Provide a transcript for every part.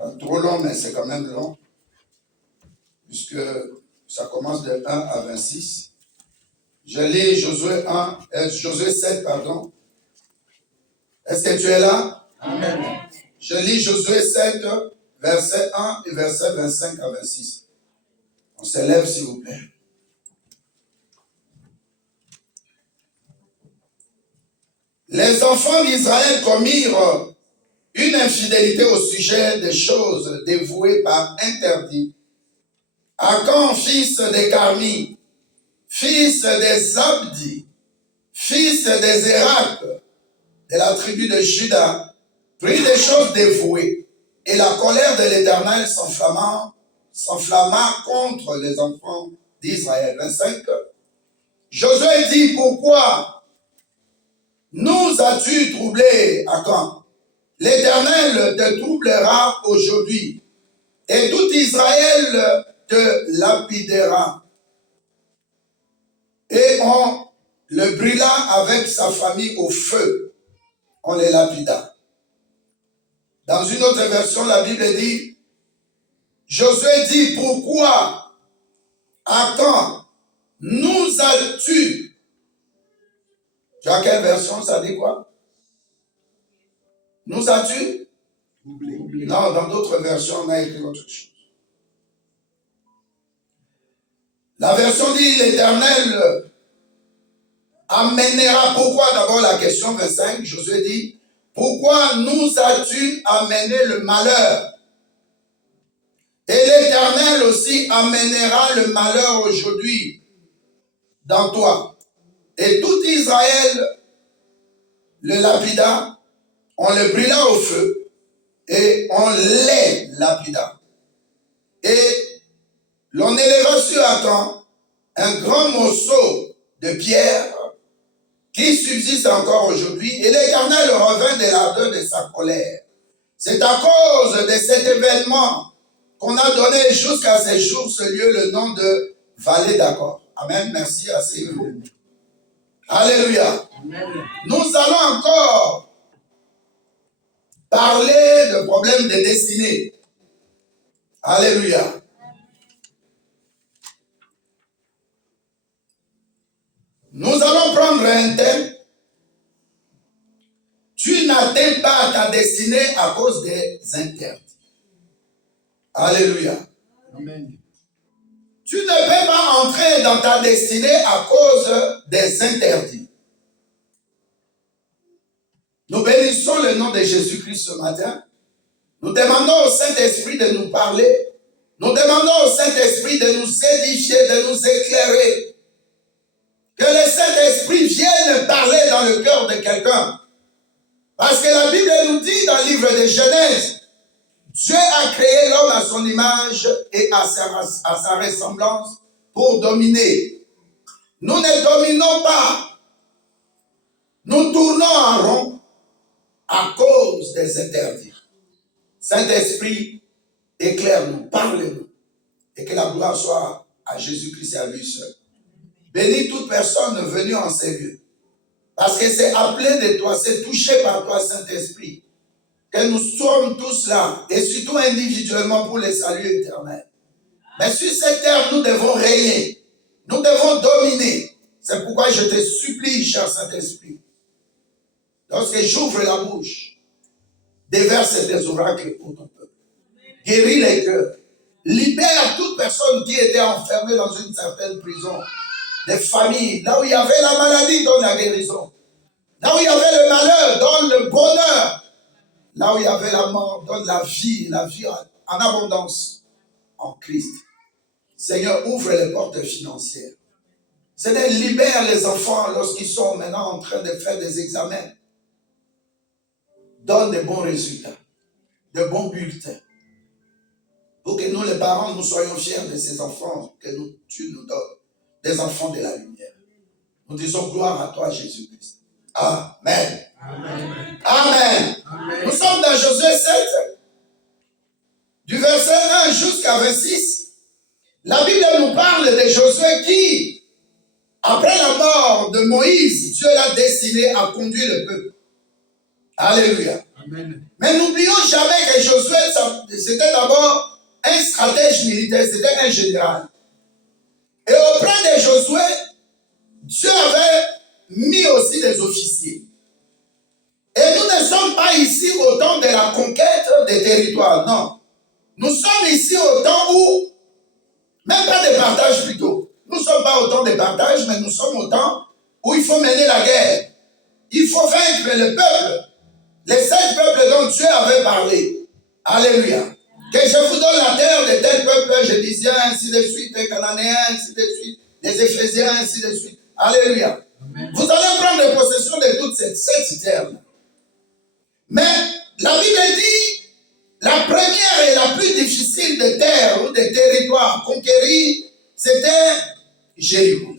Pas trop long, mais c'est quand même long. Puisque ça commence de 1 à 26. Je lis Josué 7, pardon. Est-ce que tu es là? Amen. Je lis Josué 7, verset 1 et verset 25 à 26. On s'élève, s'il vous plaît. Les enfants d'Israël commirent une infidélité au sujet des choses dévouées par interdit. Akan, fils des Carmi, fils des Abdi, fils des Zérak, de la tribu de Juda, prit des choses dévouées, et la colère de l'Éternel s'enflamma contre les enfants d'Israël. 25. Josué dit, pourquoi nous as-tu troublé, Akan? L'Éternel te troublera aujourd'hui, et tout Israël te lapidera. Et on le brûla avec sa famille au feu. On les lapida. Dans une autre version, la Bible dit, Josué dit, pourquoi, Akan, nous as-tu? Tu as quelle version, ça dit quoi? Nous as-tu? Non, dans d'autres versions, on a écrit autre chose. La version dit, l'Éternel amènera, pourquoi d'abord la question 25, Josué dit, pourquoi nous as-tu amené le malheur? Et l'Éternel aussi amènera le malheur aujourd'hui dans toi. Et tout Israël le lapida, on le brûla au feu et on les lapida. Et l'on éleva sur Akan un grand morceau de pierre qui subsiste encore aujourd'hui, et l'Éternel revint de l'ardeur de sa colère. C'est à cause de cet événement qu'on a donné jusqu'à ces jours ce lieu le nom de Vallée d'Accord. Amen, merci à ces mots. Alléluia. Amen. Nous allons encore parler de problèmes de destinée. Alléluia. Nous allons prendre un thème. Tu n'atteins pas ta destinée à cause des interdits. Alléluia. Amen. Tu ne peux pas entrer dans ta destinée à cause des interdits. Nous bénissons le nom de Jésus-Christ ce matin. Nous demandons au Saint-Esprit de nous parler. Nous demandons au Saint-Esprit de nous édifier, de nous éclairer. Que le Saint-Esprit vienne parler dans le cœur de quelqu'un. Parce que la Bible nous dit dans le livre de Genèse, Dieu a créé l'homme à son image et à sa ressemblance pour dominer. Nous ne dominons pas. Nous tournons en rond à cause des interdits. Saint-Esprit, éclaire-nous, parle-nous. Et que la gloire soit à Jésus-Christ et à lui seul. Bénis toute personne venue en ces lieux. Parce que c'est appelé de toi, c'est touché par toi, Saint-Esprit. Que nous sommes tous là, et surtout individuellement pour le salut éternel. Mais sur cette terre, nous devons régner. Nous devons dominer. C'est pourquoi je te supplie, cher Saint-Esprit, lorsque j'ouvre la bouche, déverse tes oracles pour ton peuple. Guéris les cœurs. Libère toute personne qui était enfermée dans une certaine prison. Des familles, là où il y avait la maladie, donne la guérison. Là où il y avait le malheur, donne le bonheur. Là où il y avait la mort, donne la vie en abondance en Christ. Seigneur, ouvre les portes financières. Seigneur, libère les enfants lorsqu'ils sont maintenant en train de faire des examens. Donne de bons résultats, de bons bulletins. Pour que nous, les parents, nous soyons fiers de ces enfants que tu nous donnes. Des enfants de la lumière. Nous disons gloire à toi, Jésus-Christ. Amen. Amen. Amen. Amen. Nous sommes dans Josué 7, du verset 1 jusqu'à 26. La Bible nous parle de Josué qui, après la mort de Moïse, Dieu l'a destiné à conduire le peuple. Alléluia. Amen. Mais n'oublions jamais que Josué, c'était d'abord un stratège militaire, c'était un général. Et auprès de Josué, Dieu avait mis aussi des officiers. Et nous ne sommes pas ici au temps de la conquête des territoires, non. Nous sommes ici au temps où, même pas de partage plutôt, nous ne sommes pas au temps de partage, mais nous sommes au temps où il faut mener la guerre. Il faut vaincre le peuple, les 7 peuples dont Dieu avait parlé. Alléluia. Que je vous donne la terre de tel peuple, Jébusiens, ainsi de suite, les Cananéens, ainsi de suite, les Éphésiens, ainsi de suite. Alléluia. Amen. Vous allez prendre possession de toute cette terre. Mais la Bible dit, la première et la plus difficile des terres ou des territoires conquéris, c'était Jéricho.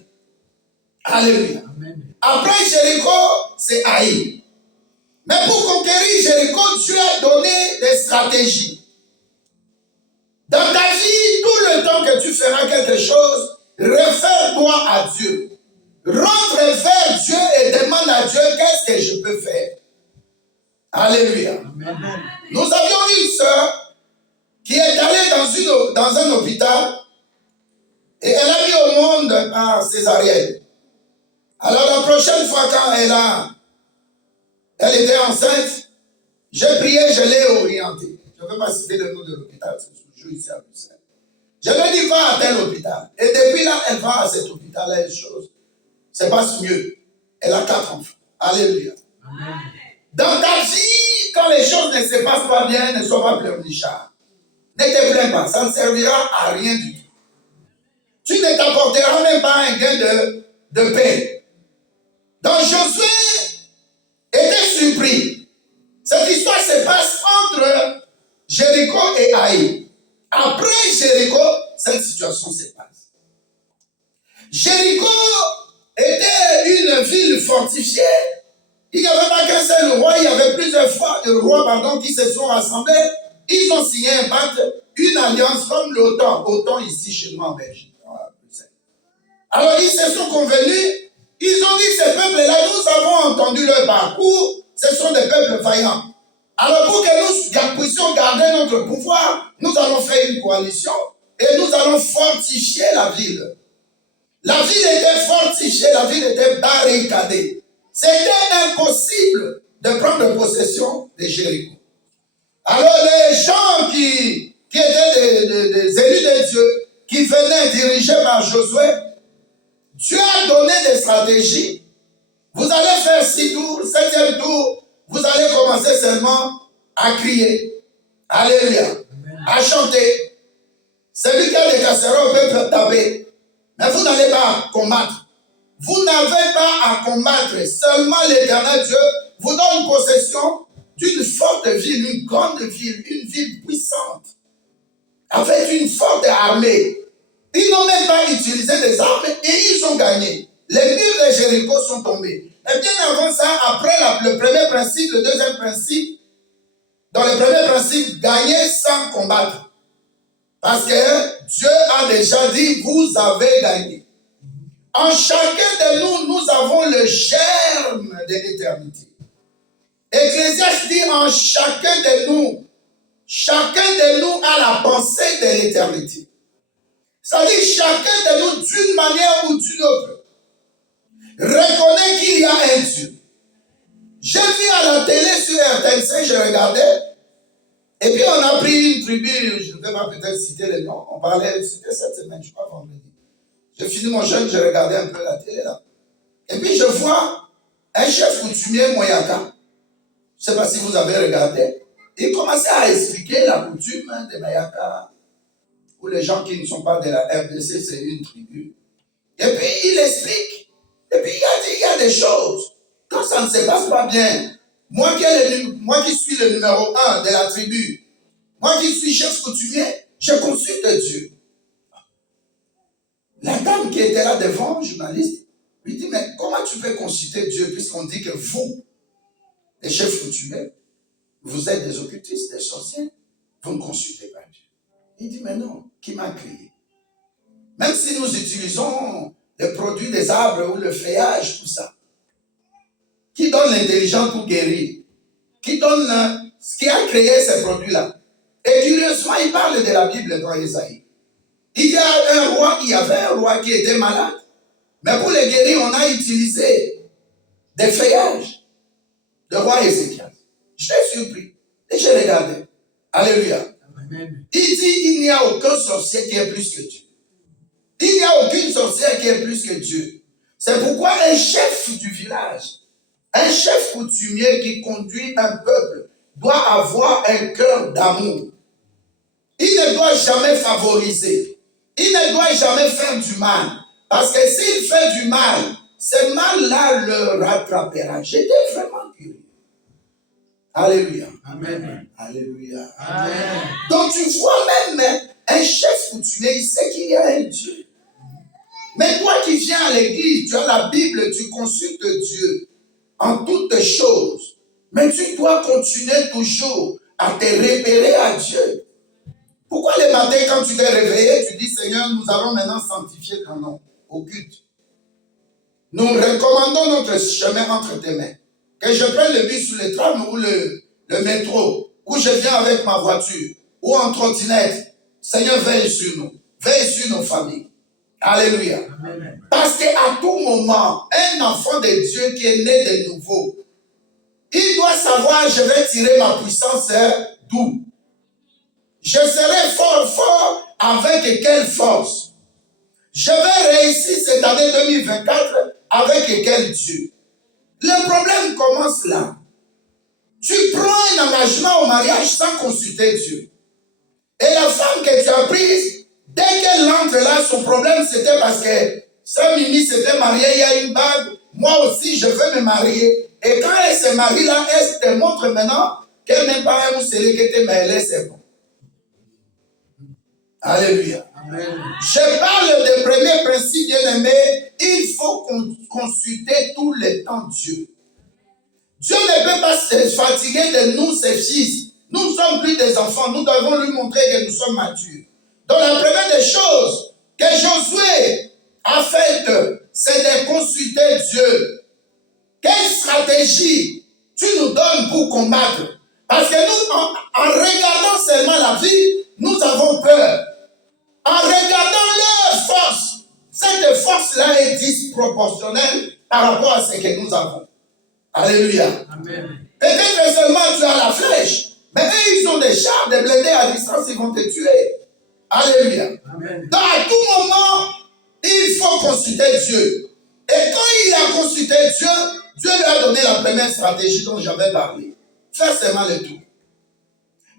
Alléluia. Amen. Après Jéricho, c'est Haï. Mais pour conquérir Jéricho, Dieu a donné des stratégies. Dans ta vie, tout le temps que tu feras quelque chose, réfère-toi à Dieu. Rentre vers Dieu et demande à Dieu, qu'est-ce que je peux faire? Alléluia. Amen. Nous avions une sœur qui est allée dans un hôpital et elle a mis au monde un césarienne. Alors la prochaine fois quand elle était enceinte, j'ai prié, je l'ai orientée. Je ne veux pas citer le nom de l'hôpital, c'est toujours ici à Bruxelles. Je lui ai dit, va à tel hôpital. Et depuis là, elle va à cet hôpital, elle chose. Ça passe mieux. Elle a 4 enfants. Alléluia. Amen. Dans ta vie, quand les choses ne se passent pas bien, ne sois pas pleurnichard. Ne te plains pas, ça ne servira à rien du tout. Tu ne t'apporteras même pas un gain de paix. Donc Josué était surpris. Cette histoire se passe entre Jéricho et Haï. Après Jéricho, cette situation se passe. Jéricho était une ville fortifiée. Il n'y avait pas qu'un seul roi, il y avait plusieurs rois qui se sont rassemblés. Ils ont signé un pacte, une alliance comme l'OTAN. OTAN ici chez nous en Belgique. Alors ils se sont convenus. Ils ont dit, ces peuples-là, nous avons entendu leur parcours. Ce sont des peuples vaillants. Alors pour que nous puissions garder notre pouvoir, nous allons faire une coalition et nous allons fortifier la ville. La ville était fortifiée, la ville était barricadée. C'était impossible de prendre possession de Jéricho. Alors les gens qui étaient des élus de Dieu, qui venaient dirigés par Josué, Dieu a donné des stratégies. Vous allez faire 6 tours, 7e tour, vous allez commencer seulement à crier. Alléluia. Amen. À chanter. Celui qui a des casseroles peut taper. Mais vous n'allez pas combattre. Vous n'avez pas à combattre. Seulement l'Éternel Dieu vous donne possession d'une forte ville, une grande ville, une ville puissante, avec une forte armée. Ils n'ont même pas utilisé des armes et ils ont gagné. Les murs de Jéricho sont tombés. Et bien avant ça, après le premier principe, le deuxième principe, dans le premier principe, gagner sans combattre. Parce que Dieu a déjà dit, vous avez gagné. En chacun de nous, nous avons le germe de l'éternité. Ecclésiaste dit, en chacun de nous a la pensée de l'éternité. Ça dit, chacun de nous, d'une manière ou d'une autre, reconnaît qu'il y a un Dieu. J'ai vu à la télé sur RTL5, je regardais, et puis on a pris une tribu, je ne vais pas peut-être citer les noms, on parlait, c'était cette semaine, je crois vendredi. J'ai fini mon jeûne, je regardais un peu la télé là. Et puis je vois un chef coutumier Moyaka, je ne sais pas si vous avez regardé, il commençait à expliquer la coutume de Moyaka, ou les gens qui ne sont pas de la RDC, c'est une tribu. Et puis il explique. Et puis il y a des choses. Quand ça ne se passe pas bien, moi qui suis le numéro 1 de la tribu, moi qui suis chef coutumier, je consulte Dieu. La dame qui était là devant, le journaliste, lui dit, mais comment tu peux consulter Dieu puisqu'on dit que vous, les chefs coutumiers, vous êtes des occultistes, des sorciers, vous ne consultez pas Dieu. Il dit, mais non, qui m'a créé? Même si nous utilisons les produits des arbres ou le feuillage, tout ça, qui donne l'intelligence pour guérir? Qui donne ce qui a créé ces produits-là? Et Et curieusement, il parle de la Bible dans Isaïe. Il y avait un roi qui était malade. Mais pour le guérir, on a utilisé des feuillages. Le roi Ézéchias. J'étais surpris. Et j'ai regardé. Alléluia. Amen. Il dit, il n'y a aucun sorcier qui est plus que Dieu. Il n'y a aucune sorcière qui est plus que Dieu. C'est pourquoi un chef du village, un chef coutumier qui conduit un peuple, doit avoir un cœur d'amour. Il ne doit jamais favoriser. Il ne doit jamais faire du mal. Parce que s'il fait du mal, ce mal-là le rattrapera. J'étais vraiment curieux. Alléluia. Amen. Alléluia. Amen. Donc tu vois même un chef coutumier, il sait qu'il y a un Dieu. Mais toi qui viens à l'église, tu as la Bible, tu consultes Dieu en toutes choses. Mais tu dois continuer toujours à te repérer à Dieu. Pourquoi le matin, quand tu t'es réveillé, tu dis, Seigneur, nous allons maintenant sanctifier ton nom au culte. Nous recommandons notre chemin entre tes mains. Que je prenne le bus ou le tram ou le métro, ou je viens avec ma voiture, ou en trottinette. Seigneur, veille sur nous. Veille sur nos familles. Alléluia. Amen. Parce qu'à tout moment, un enfant de Dieu qui est né de nouveau, il doit savoir, je vais tirer ma puissance d'où? Je serai fort avec quelle force? Je vais réussir cette année 2024 avec quel Dieu? Le problème commence là. Tu prends un engagement au mariage sans consulter Dieu. Et la femme que tu as prise, dès qu'elle entre là, son problème c'était parce que sa Mimi s'était mariée, il y a une bague, moi aussi je veux me marier. Et quand elle se marie là, elle te montre maintenant qu'elle n'est pas un mousselé qui était mêlé, c'est bon. Alléluia. Amen. Je parle des premiers principes, bien-aimés. Il faut consulter tout le temps Dieu. Dieu ne peut pas se fatiguer de nous, ses fils. Nous ne sommes plus des enfants. Nous devons lui montrer que nous sommes matures. Donc la première des choses que Josué a faites, c'est de consulter Dieu. Quelle stratégie tu nous donnes pour combattre? Parce que nous, en regardant seulement la vie, nous avons peur. En regardant leur force, cette force-là est disproportionnelle par rapport à ce que nous avons. Alléluia. Amen. Peut-être seulement tu as la flèche, mais eux, ils ont des chars, des blindés à distance, ils vont te tuer. Alléluia. Amen. Donc à tout moment, il faut consulter Dieu. Et quand il a consulté Dieu, Dieu lui a donné la première stratégie dont j'avais parlé. Faire seulement le tout.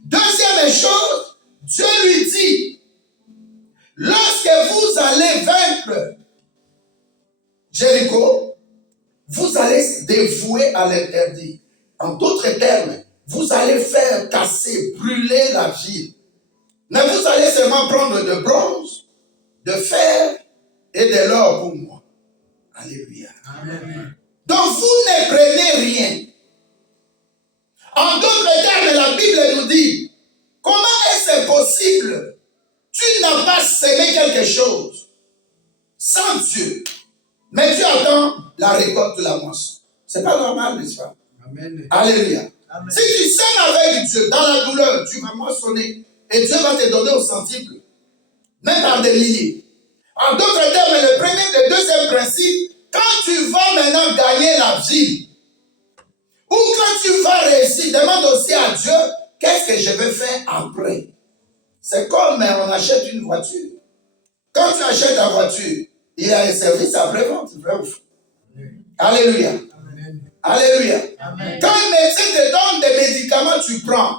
Deuxième chose, Dieu lui dit, lorsque vous allez vaincre Jéricho, vous allez dévouer à l'interdit. En d'autres termes, vous allez faire casser, brûler la ville. Mais vous allez seulement prendre de bronze, de fer et de l'or pour moi. Alléluia. Amen. Donc vous ne prenez rien. En d'autres termes, la Bible nous dit, comment est-ce possible? Tu n'as pas semé quelque chose sans Dieu. Mais tu attends la récolte de la moisson. C'est pas normal, n'est-ce pas? Amen. Alléluia. Amen. Si tu sèmes avec Dieu dans la douleur, tu vas moissonner. Et Dieu va te donner au centuple. Même par des milliers. En d'autres termes, le premier et le deuxième principe, quand tu vas maintenant gagner la vie, ou quand tu vas réussir, demande aussi à Dieu, qu'est-ce que je vais faire après? C'est comme on achète une voiture. Quand tu achètes ta voiture, il y a un service après-vente, vrai ou faux? Alléluia. Amen. Alléluia. Amen. Quand un médecin te donne des médicaments, tu prends.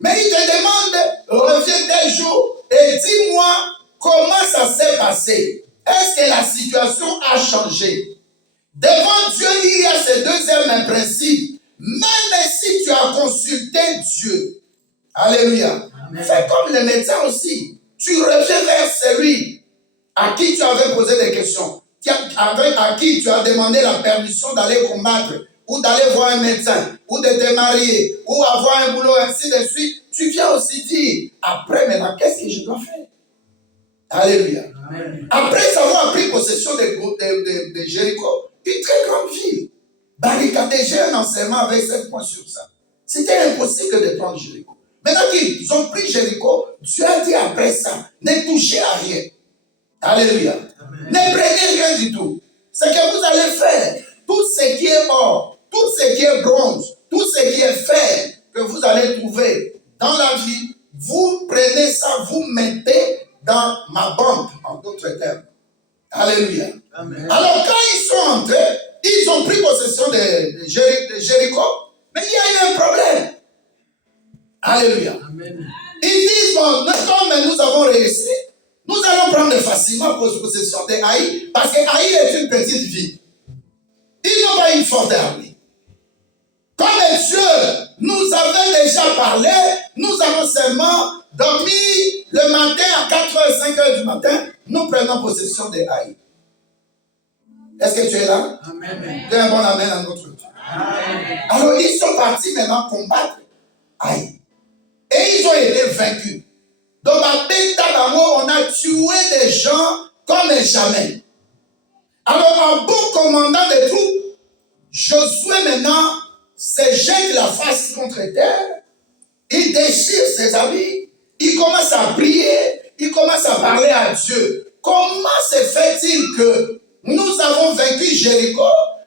Mais il te demande, reviens tel jour et dis-moi comment ça s'est passé. Est-ce que la situation a changé? Devant Dieu, il y a ce deuxième principe. Même si tu as consulté Dieu, alléluia, fais comme le médecin aussi. Tu reviens vers celui à qui tu avais posé des questions, à qui tu as demandé la permission d'aller combattre, ou d'aller voir un médecin, ou de te marier, ou avoir un boulot, ainsi de suite. Tu viens aussi dire, après maintenant, qu'est-ce que je dois faire? Alléluia. Amen. Après avoir pris possession de Jéricho, une très grande ville, barricadée, j'ai un enseignement avec 7 points sur ça. C'était impossible de prendre Jéricho. Maintenant qu'ils ont pris Jéricho, Dieu a dit après ça, ne touchez à rien. Alléluia. Amen. Ne prenez rien du tout. Ce que vous allez faire, tout ce qui est or, tout ce qui est bronze, tout ce qui est fer que vous allez trouver dans la vie, vous prenez ça, vous mettez dans ma banque, en d'autres termes. Alléluia. Amen. Alors quand ils sont entrés, ils ont pris possession de Jéricho, mais il y a eu un problème. Alléluia. Amen. Ils disent, bon, comme nous avons réussi, nous allons prendre facilement possession de Haï, parce que Haï est une petite ville. Ils n'ont pas une forte armée. Comme Dieu nous avait déjà parlé, nous avons seulement dormi le matin à 4h, 5h du matin, nous prenons possession de Haï. Est-ce que tu es là? Amen. Dis un bon amen à notre Dieu. Amen. Alors ils sont partis maintenant combattre Haï. Et ils ont été vaincus. Dans ma tête d'amour, on a tué des gens comme jamais. Alors un bon commandant des troupes, Josué maintenant se jette la face contre terre, il déchire ses habits, il commence à prier, il commence à parler à Dieu. Comment se fait-il que nous avons vaincu Jéricho,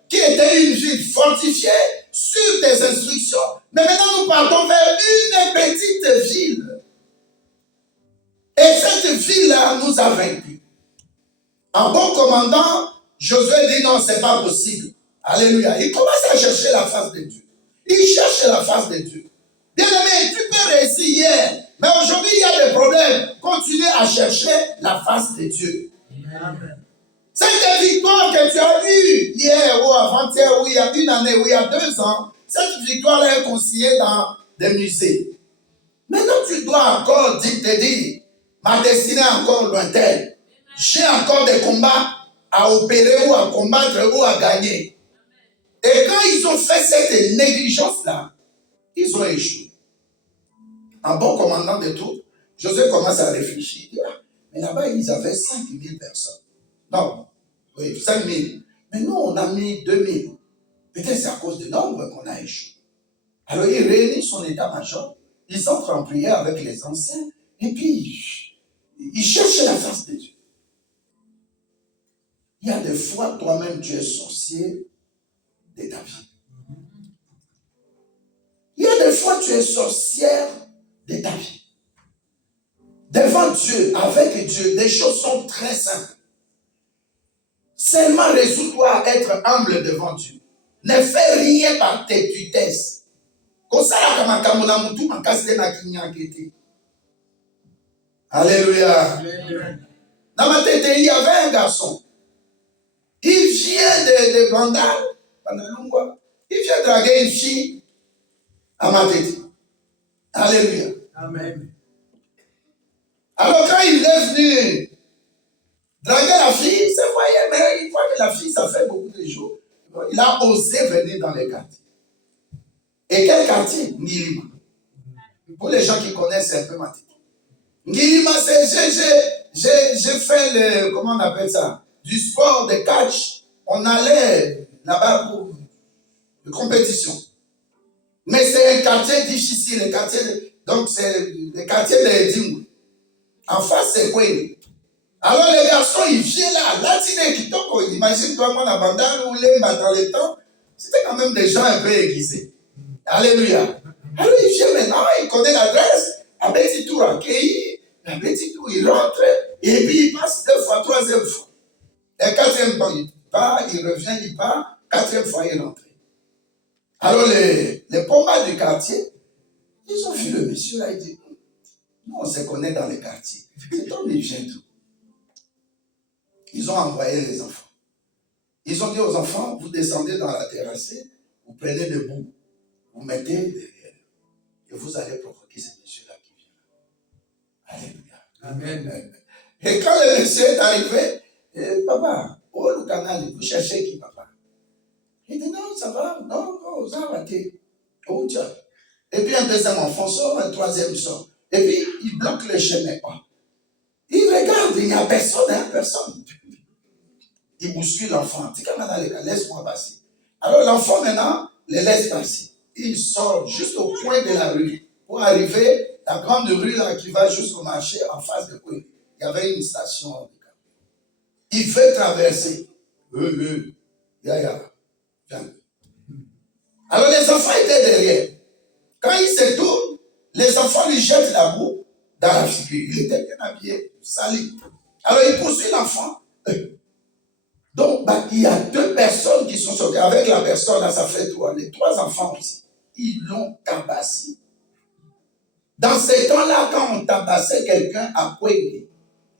qui était une ville fortifiée, sur des instructions, mais maintenant nous partons vers une petite ville. Et cette ville-là nous a vaincus. Un bon commandant, Josué dit non, c'est pas possible. Alléluia. Il commence à chercher la face de Dieu. Il cherche la face de Dieu. Bien aimé, tu peux réussir hier, mais aujourd'hui il y a des problèmes. Continue à chercher la face de Dieu. Amen. Cette victoire que tu as eue hier ou avant-hier, ou il y a une année, ou il y a 2 ans, cette victoire est consignée dans des musées. Maintenant, tu dois encore te dire, ma destinée est encore lointaine. J'ai encore des combats à opérer ou à combattre ou à gagner. Et quand ils ont fait cette négligence-là, ils ont échoué. Un bon commandant de troupes, Josué commence à réfléchir. Il dit, ah, mais là-bas, ils avaient 5000 personnes. Non, oui, 5000. Mais nous, on a mis 2000. Peut-être c'est à cause du nombre qu'on a échoué. Alors, il réunit son état-major. Ils entrent en prière avec les anciens. Et puis, ils cherchent la face de Dieu. Il y a des fois, toi-même, tu es sorcier de ta vie. Il y a des fois, tu es sorcière de ta vie. Devant Dieu, avec Dieu, les choses sont très simples. Seulement résous-toi à être humble devant Dieu. Ne fais rien par tes tutesses. Alléluia. Dans ma tête, il y avait un garçon. Il vient de Bandal, il vient draguer une fille à ma tête. Alléluia. Amen. Alors quand il est venu draguer la fille, c'est voyait, mais il voit que la fille, ça fait beaucoup de jours. Il a osé venir dans les quartiers. Et quel quartier? Ngilima. Pour les gens qui connaissent un peu ma tête. Ngilima, c'est, j'ai fait le, comment on appelle ça? Du sport de catch. On allait là-bas pour une compétition. Mais c'est un quartier difficile, le quartier, donc c'est le quartier de Dingou. En face, c'est quoi? Alors les garçons, ils viennent là, latine qui tombent, imagine-toi, moi, la bandane ou les dans le temps, c'était quand même des gens un peu aiguisés. Alléluia. Alors il vient maintenant, il connaît l'adresse, un petit tour accueilli, un petit tour, il rentre, et puis il passe 2 fois, 3e fois. Et 4e fois, il part, il revient, il part, 4e fois, il rentre. Alors les pommas du quartier, ils ont vu le monsieur là, il dit, nous on se connaît dans les quartiers. Cet homme, il vient d'où? Ils ont envoyé les enfants. Ils ont dit aux enfants, vous descendez dans la terrasse, vous prenez le bout, vous mettez derrière, et vous allez provoquer ce monsieur-là qui vient. Alléluia. Amen. Et quand le monsieur est arrivé, papa, oh le canal, vous cherchez qui, papa? Il dit, non, ça va, non, ça va, oh tiens. Et puis un 2e enfant sort, un 3e sort. Et puis, il bloque le chemin. Il regarde, il n'y a personne, personne. Il bouscule l'enfant. Laisse-moi passer. Alors l'enfant maintenant, le laisse passer. Il sort juste au coin de la rue. pour arriver, la grande rue là qui va jusqu'au marché en face de Koué. Il y avait une station. Il fait traverser. Viens. Alors les enfants étaient derrière. Quand il se tourne, les enfants lui jettent la boue dans la figure. Il était bien habillé, sali. Alors il poursuit l'enfant. Donc, il y a 2 personnes qui sont sorties. Avec la personne, là, ça fait 3. Les 3 enfants aussi. Ils l'ont tabassé. Dans ces temps-là, quand on tabassait quelqu'un à Koué,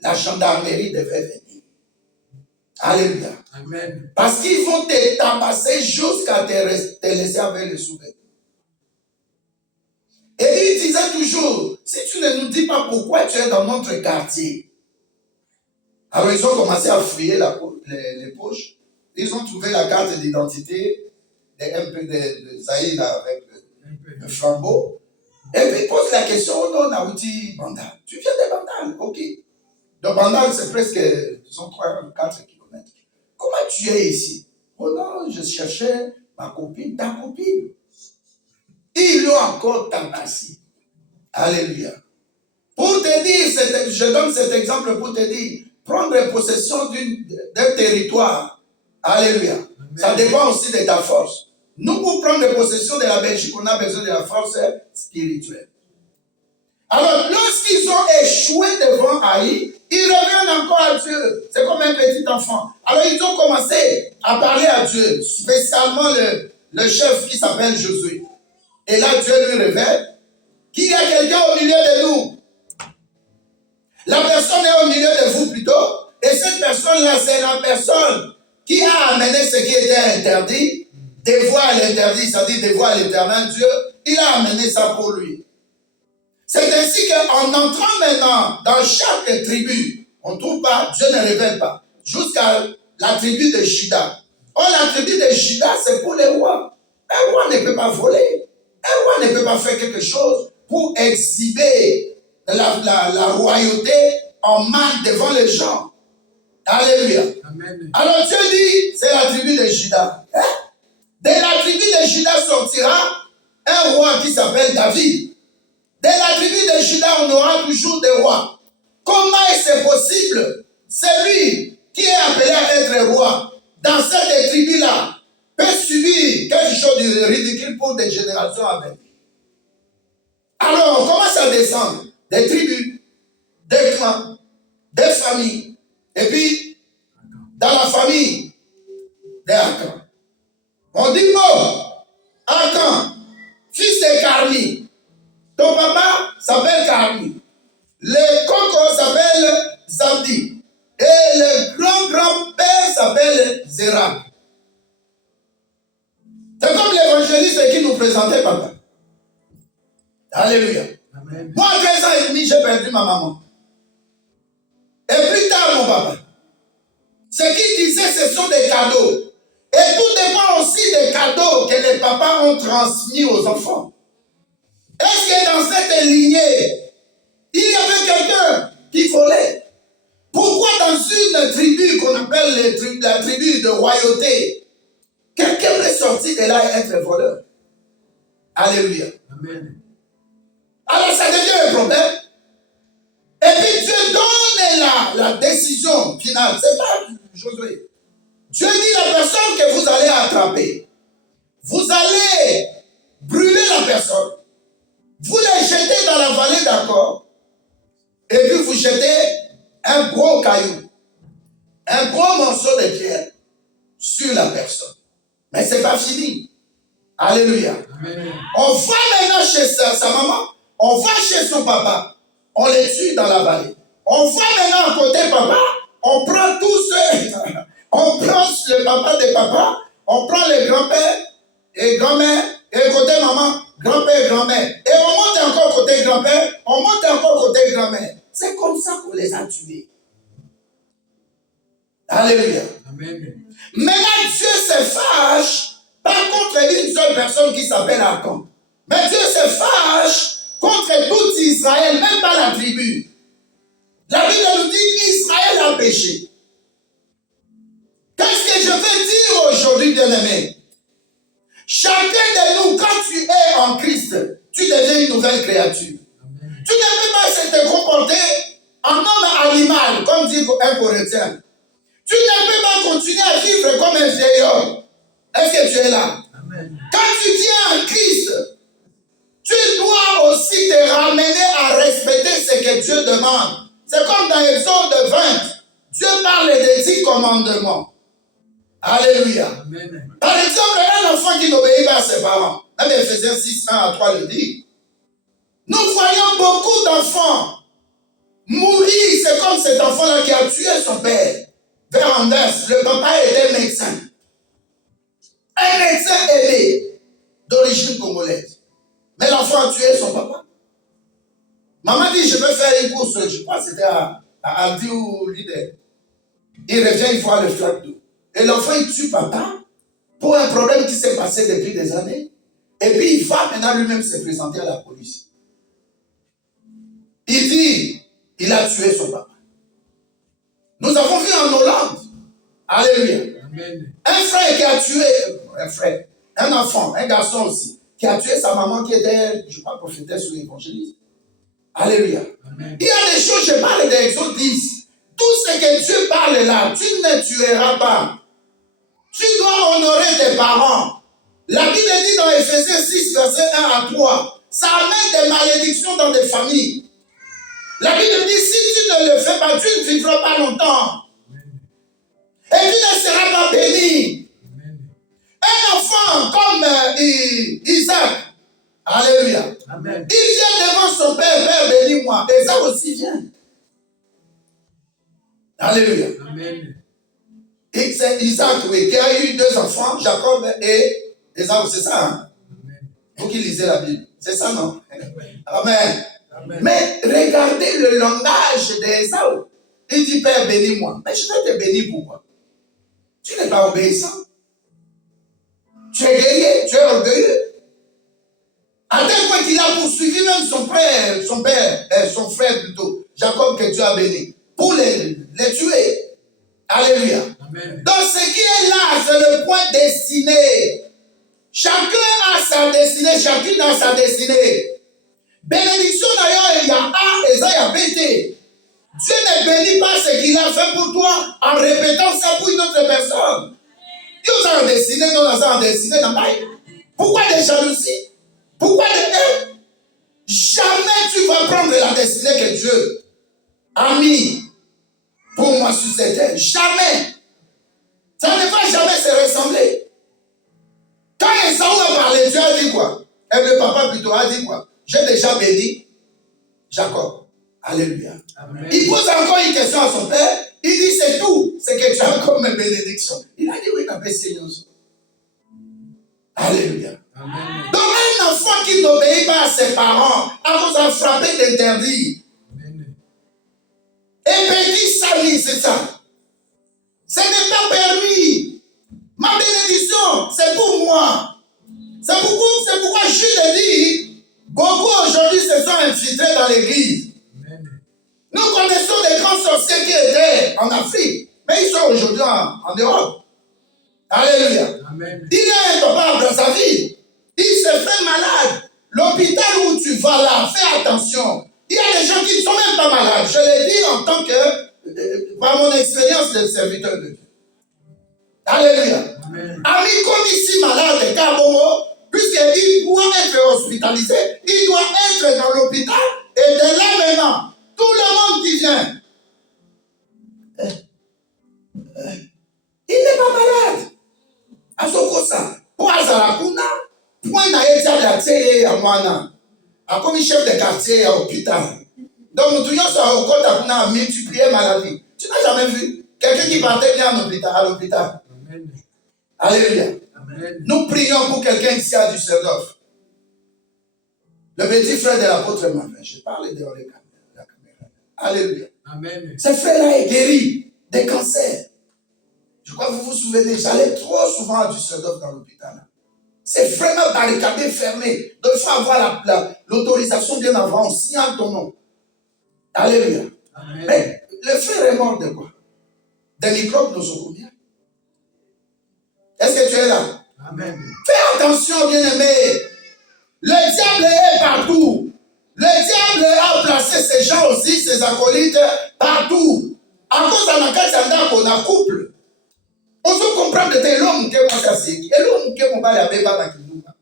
la gendarmerie devait venir. Alléluia. Amen. Parce qu'ils vont te tabasser jusqu'à te laisser avec le souverain. Et il disait toujours, si tu ne nous dis pas pourquoi tu es dans notre quartier. Alors ils ont commencé à fouiller les poches. Ils ont trouvé la carte d'identité des MP de Zaïd avec le flambeau. Et puis ils posent la question, oh non, Naouti Bandal. Tu viens de Bandal, ok. De Bandal, c'est presque, disons, 3 ou 4 kilomètres. Comment tu es ici? Oh non, je cherchais ma copine, ta copine. Ils l'ont encore tabassé. Alléluia. Pour te dire, je donne cet exemple pour te dire, prendre possession d'un territoire. Alléluia. Amen. Ça dépend aussi de ta force. Nous, pour prendre possession de la Belgique, on a besoin de la force spirituelle. Alors, lorsqu'ils ont échoué devant Haï, ils reviennent encore à Dieu. C'est comme un petit enfant. Alors, ils ont commencé à parler à Dieu, spécialement le chef qui s'appelle Josué. Et là, Dieu lui révèle qu'il y a quelqu'un au milieu de nous. La personne est au milieu de vous plutôt. Et cette personne-là, c'est la personne qui a amené ce qui était interdit. Dévoile l'interdit, c'est-à-dire dévoile l'éternel Dieu. Il a amené ça pour lui. C'est ainsi qu'en entrant maintenant dans chaque tribu, on ne trouve pas, Dieu ne révèle pas, jusqu'à la tribu de Juda. Or, la tribu de Juda, c'est pour les rois. Un roi ne peut pas voler. Un roi ne peut pas faire quelque chose pour exhiber la royauté en mal devant les gens. Alléluia. Amen. Alors Dieu dit, c'est la tribu de Juda. Hein? De la tribu de Juda sortira un roi qui s'appelle David. De la tribu de Juda, on aura toujours des rois. Comment est-ce possible? Celui qui est appelé à être roi dans cette tribu-là peut subir quelque chose de ridicule pour des générations à venir. Alors, on commence à descendre des tribus, des clans, des familles, et puis, dans la famille des Akan. On dit bon, Akan, fils de Carmi. Ton papa s'appelle Carmi. Le coco s'appelle Zabdi. Et le grand-grand-père s'appelle Zéra. C'est comme l'évangéliste qui nous présentait papa. Alléluia. Amen. Moi, à 13 ans et demi, j'ai perdu ma maman. Et plus tard, mon papa. Ce qu'il disait, ce sont des cadeaux. Et tout dépend aussi des cadeaux que les papas ont transmis aux enfants. Est-ce que dans cette lignée, il y avait quelqu'un qui volait? Pourquoi dans une tribu qu'on appelle la tribu de royauté, quelqu'un peut sortir de là et être voleur? Alléluia. Amen. Alors ça devient un problème. Et puis Dieu donne la décision finale. C'est pas Josué. Dieu dit la personne que vous allez attraper, vous allez brûler la personne, vous la jetez dans la vallée d'accord, et puis vous jetez un gros caillou, un gros morceau de pierre sur la personne. Mais ce n'est pas fini. Alléluia. Amen. On va maintenant chez sa maman, on va chez son papa, on les tue dans la vallée. On va maintenant à côté papa, on prend tous ceux, on prend le papa des papas, on prend les grands-pères et grand-mère, et côté maman, grand-père et grand-mère. Et on monte encore côté grand-père, on monte encore côté grand-mère. C'est comme ça qu'on les a tués. Alléluia. Amen. Maintenant, Dieu se fâche pas contre une seule personne qui s'appelle Akan. Mais Dieu se fâche contre tout Israël, même pas la tribu. La Bible nous dit Israël a péché. Qu'est-ce que je veux dire aujourd'hui, bien-aimé? Chacun de nous, quand tu es en Christ, tu deviens une nouvelle créature. Amen. Tu ne peux pas te comporter en homme animal, comme dit un Corinthien. Tu ne peux pas continuer à vivre comme un vieillard. Est-ce que tu es là? Amen. Quand tu viens en Christ, tu dois aussi te ramener à respecter ce que Dieu demande. C'est comme dans Exode 20. Dieu parle des 10 commandements. Alléluia. Amen. Par exemple, un enfant qui n'obéit pas à ses parents. Même Ephésiens 6, 1 à 3 le dit. Nous voyons beaucoup d'enfants mourir. C'est comme cet enfant-là qui a tué son père. Vers Anvers, le papa était médecin. Un médecin aimé, d'origine congolaise. Mais l'enfant a tué son papa. Maman dit, je veux faire une course. Je crois que c'était à Aldi ou Leader. Il revient, il voit le flaque d'eau. Et l'enfant, il tue papa pour un problème qui s'est passé depuis des années. Et puis, il va maintenant lui-même se présenter à la police. Il dit, il a tué son papa. Nous avons vu en Hollande, alléluia, amen, un frère qui a tué, un enfant, un garçon aussi, qui a tué sa maman qui était, je crois, prophétesse ou évangéliste. Alléluia. Amen. Il y a des choses, je parle d'Exode 10. Tout ce que Dieu parle là, tu ne tueras pas. Tu dois honorer tes parents. La Bible dit dans Ephésiens 6, verset 1 à 3, ça amène des malédictions dans des familles. La Bible dit, si tu ne le fais pas, tu ne vivras pas longtemps. Et tu ne seras pas béni. Un enfant comme Isaac, alléluia, amen, il vient devant son père, Père bénis-moi. Et ça aussi vient. Alléluia. Amen. Et c'est Isaac, oui, qui a eu 2 enfants, Jacob et Ésaü, c'est ça, hein? Amen. Vous qui lisez la Bible, c'est ça, non? Amen. Amen. Mais regardez le langage d'Ésaü. Il dit, Père, bénis-moi. Mais je vais te bénir pourquoi? Tu n'es pas obéissant. Tu es guerrier, tu es orgueilleux. À tel point qu'il a poursuivi même son frère plutôt, Jacob, que Dieu a béni, pour les tuer. Alléluia. Amen. Donc ce qui est là, c'est le point destiné. Chacun a sa destinée, chacune a sa destinée. Bénédiction d'ailleurs, il y a A et ça, il y a BT. Dieu ne bénit pas ce qu'il a fait pour toi en répétant ça pour une autre personne. Dieu a destiné, nous avons destiné dans la Bible. Pourquoi des jalousies? Pourquoi des haines? Jamais tu vas prendre la destinée que Dieu a mis pour moi sur cette terre. Jamais. Ça ne va jamais se ressembler. Quand Ésaü a parlé, Dieu a dit quoi? Et le papa plutôt a dit quoi? J'ai déjà béni Jacob. Alléluia. Amen. Il pose encore une question à son père. Il dit, c'est tout ce que tu as comme bénédiction. Il a dit, oui, t'as Seigneur. Alléluia. Amen. Donc, un enfant qui n'obéit pas à ses parents, à cause de frapper d'interdit. Et petit sali, c'est ça. Ce n'est pas permis. Ma bénédiction, c'est pour moi. C'est pourquoi Jules dit, beaucoup aujourd'hui se sont infiltrés dans l'église. Nous connaissons des grands sorciers qui étaient en Afrique, mais ils sont aujourd'hui en Europe. Alléluia. Amen. Il y a un papa dans sa vie. Il se fait malade. L'hôpital où tu vas là, fais attention. Il y a des gens qui ne sont même pas malades. Je l'ai dit en tant que, par mon expérience de serviteur de Dieu. Alléluia. Amen. Ami comme ici malade de Kabomo, puisqu'il doit être hospitalisé, il doit être dans l'hôpital, et de là maintenant, tout le monde qui vient, il n'est pas malade. À son cosa, pour Azarakuna, point n'a été adapté à moi. A comme chef de quartier à l'hôpital. Donc, nous sommes au côté à multiplier maladie. Tu n'as jamais vu quelqu'un qui partait bien à l'hôpital. Amen. Alléluia. Amen. Nous prions pour quelqu'un ici à Düsseldorf. Le petit frère de l'apôtre Manuel. Je parlais de la caméra. Alléluia. Amen. Ce frère-là est guéri des cancers. Je crois que vous vous souvenez, j'allais trop souvent à Düsseldorf dans l'hôpital. C'est vraiment barricadé, fermé. Donc il faut avoir l'autorisation bien avant, on signale ton nom. Alléluia. Amen. Mais le frère est mort de quoi? Des microbes nosocomiens. Est-ce que tu es là? Amen. Fais attention, bien-aimé. Le diable est partout. Le diable a placé ses gens aussi, ses acolytes, partout. À cause de la carte qu'on a couple. On se comprend que l'homme qui est mon cassé, et l'homme qui est mon balai à Béba dans Kidouba.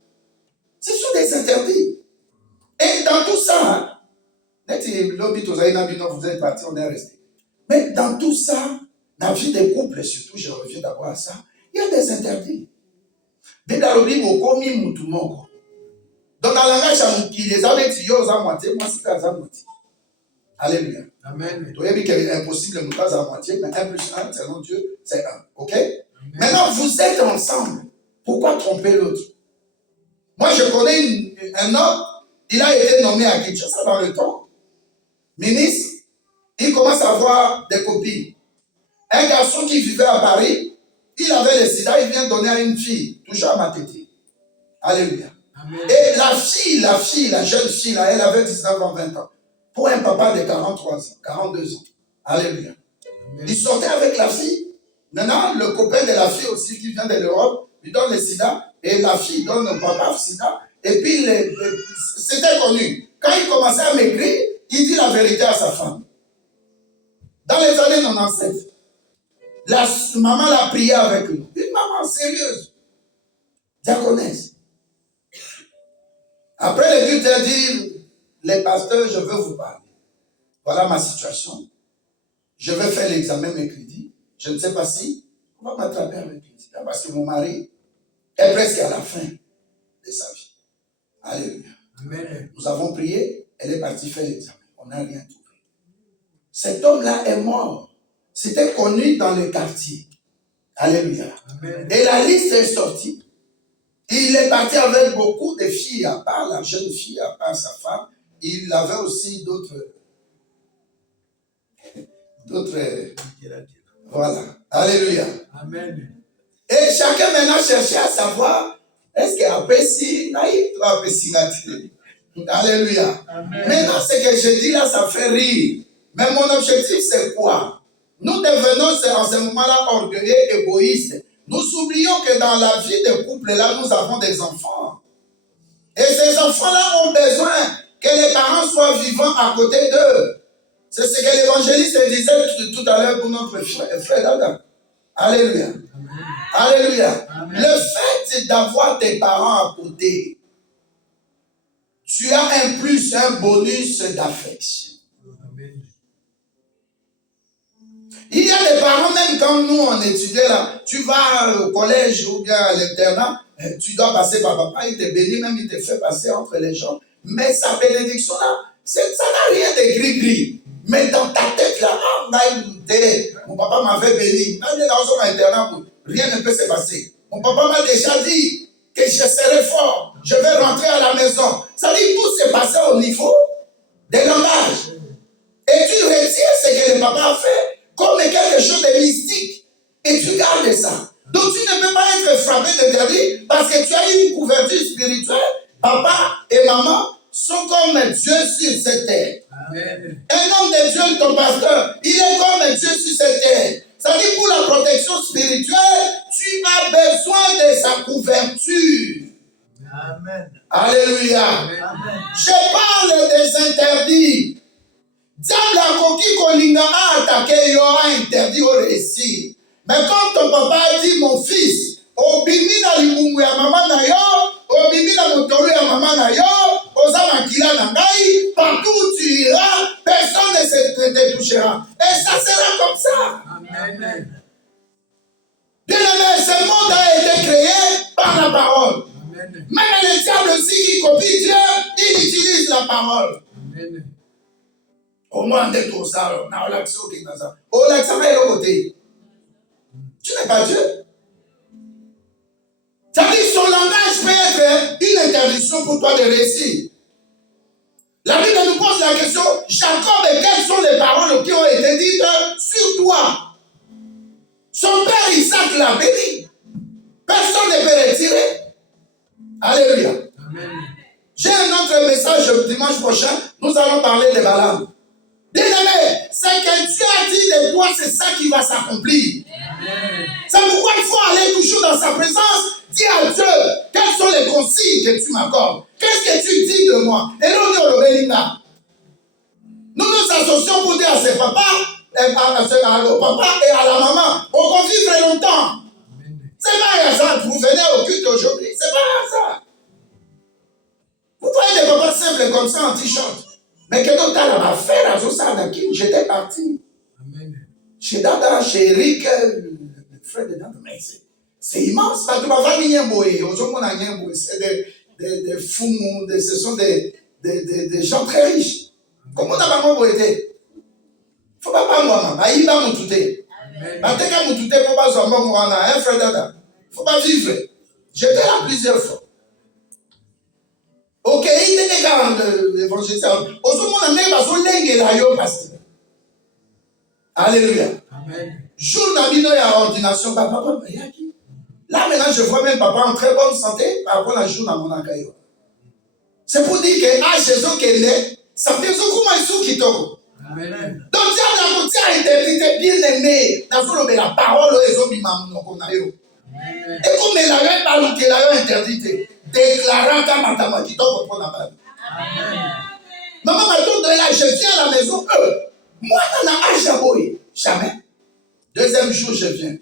Ce sont des interdits. Et dans tout ça, vous êtes partis, on est resté. Mais dans tout ça, dans la vie des couples, surtout, je reviens d'abord à ça, il y a des interdits. Dans la langage à nous qui les a dit, à moitié, moi c'est à moitié. Alléluia. Amen. Tu as vu qu'il est impossible de nous faire à moitié, mais 1 plus 1, selon Dieu, c'est 1. Ok? Amen. Maintenant, vous êtes ensemble. Pourquoi tromper l'autre? Moi, je connais un homme, il a été nommé à Kinshasa dans le temps. Ministre, il commence à avoir des copines. Un garçon qui vivait à Paris, il avait le sida, il vient donner à une fille, toujours à Matete. Alléluia. Amen. Et la jeune fille, là, elle avait 19 ans, 20 ans. Pour un papa de 43 ans, 42 ans. Alléluia. Amen. Il sortait avec la fille. Maintenant, le copain de la fille aussi qui vient de l'Europe, lui donne le sida. Et la fille donne au papa le sida. Et puis, c'était connu. Quand il commençait à maigrir, il dit la vérité à sa femme. Dans les années 97, la maman l'a prié avec nous. Une maman sérieuse. Diaconesse. Après, le culte a dit, les pasteurs, je veux vous parler. Voilà ma situation. Je vais faire l'examen mercredi. Je ne sais pas si on va m'attraper avec lui. Parce que mon mari est presque à la fin de sa vie. Alléluia. Amen. Nous avons prié, elle est partie faire l'examen. On n'a rien trouvé. Cet homme-là est mort. C'était connu dans le quartier. Alléluia. Amen. Et la liste est sortie. Il est parti avec beaucoup de filles, à part la jeune fille, à part sa femme. Il avait aussi d'autres. Voilà. Alléluia. Amen. Et chacun maintenant cherchait à savoir, est-ce qu'après si, alléluia. Amen. Maintenant, ce que je dis là, ça fait rire. Mais mon objectif, c'est quoi? Nous devenons en ce moment-là orgueilleux, égoïstes. Nous oublions que dans la vie de couple, là, nous avons des enfants. Et ces enfants-là ont besoin que les parents soient vivants à côté d'eux. C'est ce que l'évangéliste disait tout à l'heure pour notre frère Adam. Alléluia. Amen. Alléluia. Amen. Le fait d'avoir tes parents à côté, tu as un plus, un bonus d'affection. Amen. Il y a des parents, même quand nous on étudiait là, tu vas au collège ou bien à l'internat, tu dois passer par papa, il te bénit, même il te fait passer entre les gens. Mais sa bénédiction là, ça n'a rien de gris-gris. Mais dans ta tête là, mon papa m'avait béni. Rien ne peut se passer. Mon papa m'a déjà dit que je serai fort. Je vais rentrer à la maison. Ça dit tout s'est passé au niveau des langages. Et tu retires ce que le papa a fait comme quelque chose de mystique. Et tu gardes ça. Donc tu ne peux pas être frappé d'interdit parce que tu as eu une couverture spirituelle. Papa et maman sont comme Dieu sur cette terre. Amen. Un homme de Dieu, ton pasteur, il est comme Dieu sur cette terre. Ça dit pour la protection spirituelle, tu as besoin de sa couverture. Amen. Alléluia. Amen. Je parle des interdits. Diable a coquille kolinga a attaqué, il aura interdit au récit. Mais quand ton papa a dit, mon fils, obimi na limungu ya mama na yo, obimi na motolo ya mama na yo, oza makila na ngai, partout où tu iras, personne ne te touchera. Et ça sera comme ça. Amen. Bien aimé, ce monde a été créé par la parole. Amen. Même le diable aussi qui copie Dieu, il utilise la parole. Amen. Au moins, tu n'es pas Dieu. C'est-à-dire son langage peut être une interdiction pour toi de réussir. La Bible nous pose la question, Jacob, quelles sont les paroles qui ont été dites sur toi? Son père Isaac l'a béni. Personne ne peut retirer. Alléluia. Amen. J'ai un autre message dimanche prochain. Nous allons parler de Balaam. Bien aimé, ce que Dieu a dit de toi, c'est ça qui va s'accomplir. C'est pourquoi il faut aller toujours dans sa présence, dire à Dieu, quelles sont les consignes que tu m'accordes? Qu'est-ce que tu dis de moi? Et là, on dit au Bélinga. Nous nous associons pour dire à ses papas, au papa et à la maman, on va vivre longtemps. C'est pas un hasard, vous venez au culte aujourd'hui, c'est pas un hasard. Vous voyez des papas simples comme ça en t-shirt. Mais que d'autres là faire à ça d'aqui, j'étais parti. Chez Dada, chez Eric, le frère de Dada, mais c'est immense. Parce que ma famille c'est des fous, ce sont des gens très riches. Comment on a maman été? Faut pas moi, il va me touter. Parce que me touter pour pas zombo moi, un frère Dada. Faut pas vivre. J'étais là plusieurs fois. Ok, il est garant de l'évangile. Au moment où on est passé, on est là, yo pasteur. Alléluia. Amen. Jour d'abino et à ordination, papa, là maintenant je vois même papa en très bonne santé par rapport à la jour dans mon accueil. C'est pour dire que à Jésus qui est né, ça fait ce comment il sous qui tombe. Donc Dieu a la côté éternité bien aimé, dans la parole les hommes m'ont qu'on a eu. Et comme il avait parlé qu'il a eu interdité, déclarant qu'à Matama qui tombe pour la Bible. Maman m'a dit là, je viens à la maison, moi dans la âge d'abord, jamais. Deuxième jour, je viens.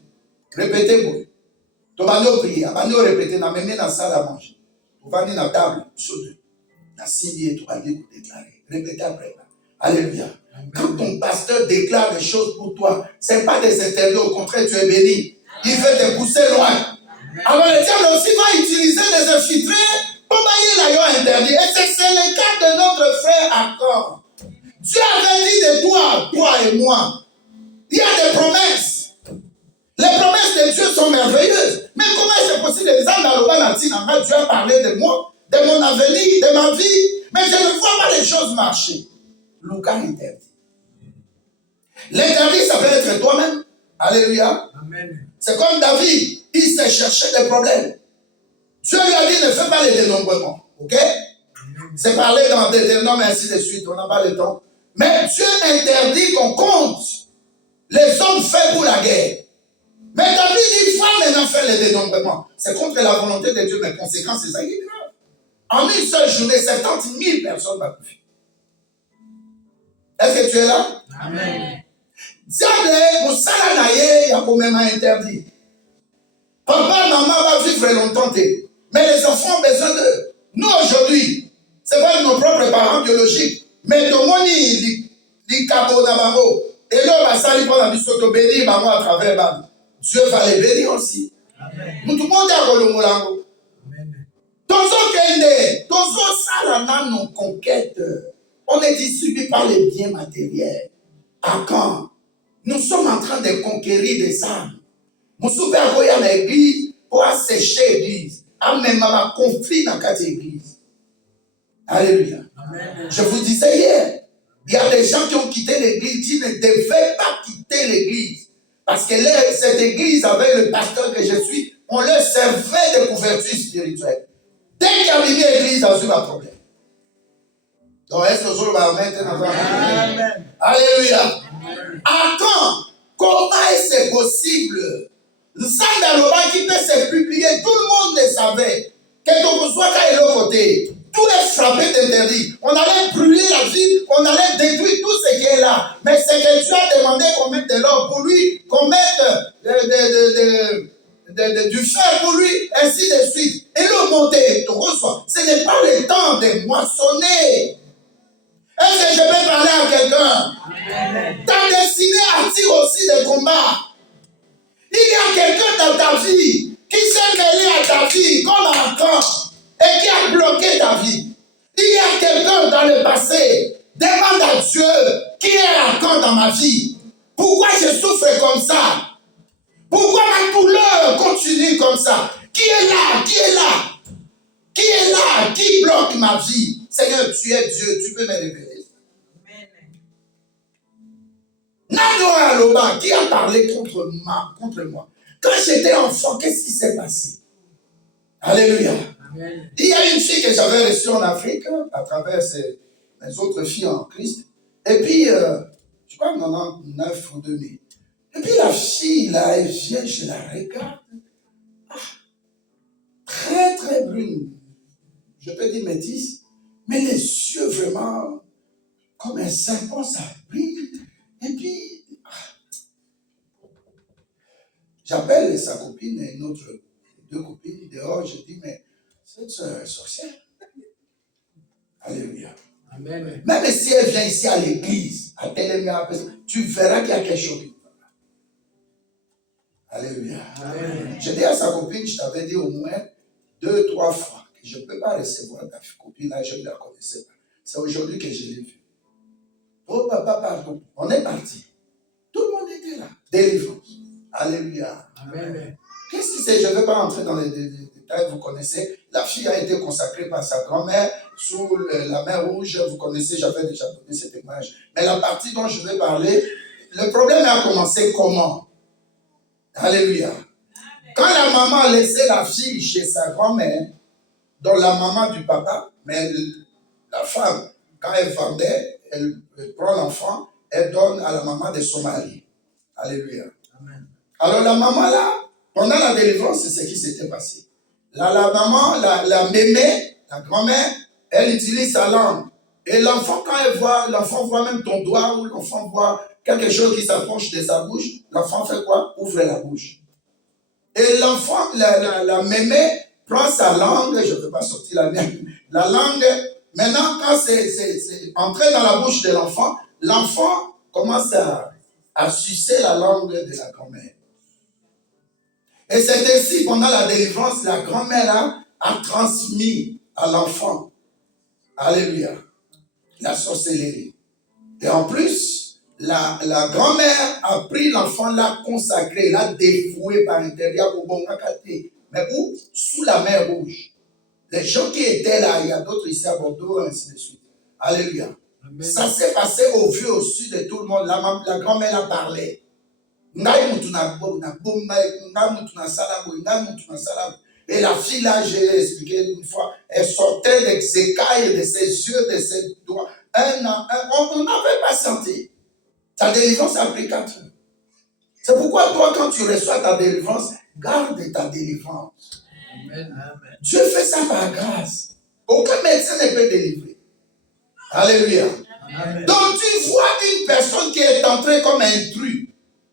Répétez-moi. Tu vas nous prier, tu vas nous répéter, tu vas mener dans la salle à manger. Tu vas venir dans la table, sur deux. Dans 6 lieux, tu vas dire pour déclarer. Répétez après. Alléluia. Quand ton pasteur déclare des choses pour toi, ce n'est pas des interdits, au contraire, tu es béni. Il veut te pousser loin. Alors le diable aussi va utiliser des infiltrés pour bailler la interdit. Et c'est le cas de notre frère Accord. Dieu avait dit de toi et moi, il y a des promesses. Les promesses de Dieu sont merveilleuses. Mais comment est-ce possible que les gens dans le bas Dieu a parlé de moi, de mon avenir, de ma vie, mais je ne vois pas les choses marcher. Lucas interdit. L'interdit, ça peut être toi-même. Alléluia. Amen. C'est comme David, il s'est cherché des problèmes. Dieu lui a dit ne fais pas les dénombrements. Ok? C'est parlé dans Deutéronome et ainsi de suite. On n'a pas le temps. Mais Dieu interdit qu'on compte les hommes faits pour la guerre. Mais David dit, il faut maintenant faire les dénombrements. C'est contre la volonté de Dieu, mais conséquence, c'est ça qui est grave. En une seule journée, 70 000 personnes vont mourir. Est-ce que tu es là? Amen. Diable, mon salanaye, il y a quand même interdit. Papa, maman va vivre longtemps, mais les enfants ont besoin d'eux. Nous, aujourd'hui, ce n'est pas nos propres parents biologiques, mais de moni, les cabos d'abamo. Et là, on va saluer pour la mission de bénir à travers Bam. Dieu va les bénir aussi. Amen. Nous, tout le monde est à Golongolango. Tozo salana nos conquêtes. On est distribué par les biens matériels. À quand? Nous sommes en train de conquérir des âmes. Nous sommes à l'église pour assécher l'église. Amen. Maman, conflit dans quatre églises. Alléluia. Amen. Je vous disais hier, il y a des gens qui ont quitté l'église qui ne devaient pas quitter l'église. Parce que cette église, avec le pasteur que je suis, on leur servait de couverture spirituelle. Dès qu'il y a une église, il y a eu un problème. Donc, est-ce que je vais mettre dans un Alléluia. Amen. À quand? Comment est-ce possible? Le sang d'Aloba qui peut se publier, tout le monde le savait. Que ton soit qu'à l'autre côté. Tout est frappé d'interdit. On allait brûler la ville, on allait détruire tout ce qui est là. Mais c'est que Dieu a demandé qu'on mette de l'or pour lui, qu'on mette du fer pour lui, ainsi de suite. Et le monter, tu reçois. Ce n'est pas le temps de moissonner. Est-ce que je peux parler à quelqu'un? Ta destinée attire aussi des combats. Il y a quelqu'un dans ta vie qui s'est mêlé à ta vie comme un camp et qui a bloqué ta vie. Il y a quelqu'un dans le passé, demande à Dieu qui est un camp dans ma vie. Pourquoi je souffre comme ça? Pourquoi ma douleur continue comme ça? Qui est là? Qui est là? Qui est là? Qui bloque ma vie? Seigneur, tu es Dieu, tu peux me révéler. Nano Aloba, qui a parlé contre moi? Quand j'étais enfant, qu'est-ce qui s'est passé? Alléluia. Amen. Il y a une fille que j'avais reçue en Afrique, à travers mes autres filles en Christ. Et puis, je crois en 99 ou 2000. Et puis la fille, là, elle vient, je la regarde. Ah, très, très brune. Je peux dire métisse. Mais les yeux vraiment comme un serpent, ça brille. Et puis, j'appelle sa copine et une autre, deux copines dehors. Je dis, mais c'est une sorcière. Alléluia. Amen. Même si elle vient ici à l'église, à Télémia, tu verras qu'il y a quelque chose. Alléluia. Amen. Je dis à sa copine, je t'avais dit au moins 2, 3 fois que je ne peux pas recevoir ta copine là, je ne la connaissais pas. C'est aujourd'hui que je l'ai vue. Oh papa, pardon. On est parti. Tout le monde était là. Délivrance. Alléluia. Amen. Qu'est-ce qui c'est? Je ne vais pas entrer dans les détails. Vous connaissez. La fille a été consacrée par sa grand-mère sous la mer Rouge. Vous connaissez, j'avais déjà donné cette image. Mais la partie dont je vais parler, le problème a commencé comment? Alléluia. Quand la maman a laissé la fille chez sa grand-mère, dont la maman du papa, mais la femme, quand elle vendait, elle prend l'enfant, elle donne à la maman de son mari. Alléluia. Amen. Alors la maman là, pendant la délivrance, c'est ce qui s'était passé. Là, la maman, la mémé, la grand-mère, elle utilise sa langue. Et l'enfant, quand elle voit, l'enfant voit même ton doigt ou l'enfant voit quelque chose qui s'approche de sa bouche, l'enfant fait quoi? Ouvre la bouche. Et l'enfant, la mémé, prend sa langue, je ne peux pas sortir la mienne, la langue. Maintenant, quand c'est entré dans la bouche de l'enfant, l'enfant commence à sucer la langue de la grand-mère. Et c'est ainsi, pendant la délivrance, la grand-mère a transmis à l'enfant, alléluia, la sorcellerie. Et en plus, la grand-mère a pris l'enfant, l'a consacré, l'a dévoué par l'intérieur au bon Makate. Mais où? Sous la mer Rouge. Les gens qui étaient là, il y a d'autres ici à Bordeaux, ainsi de suite. Alléluia. Amen. Ça s'est passé au vu, au sud de tout le monde. La grand-mère a parlé. Et la fille là, je l'ai expliqué une fois, elle sortait de ses écailles, de ses yeux, de ses doigts. On n'avait pas senti. Ta délivrance a pris 4 ans. C'est pourquoi toi, quand tu reçois ta délivrance, garde ta délivrance. Amen. Dieu fait ça par grâce. Aucun médecin ne peut délivrer. Alléluia. Amen. Donc tu vois une personne qui est entrée comme intrus.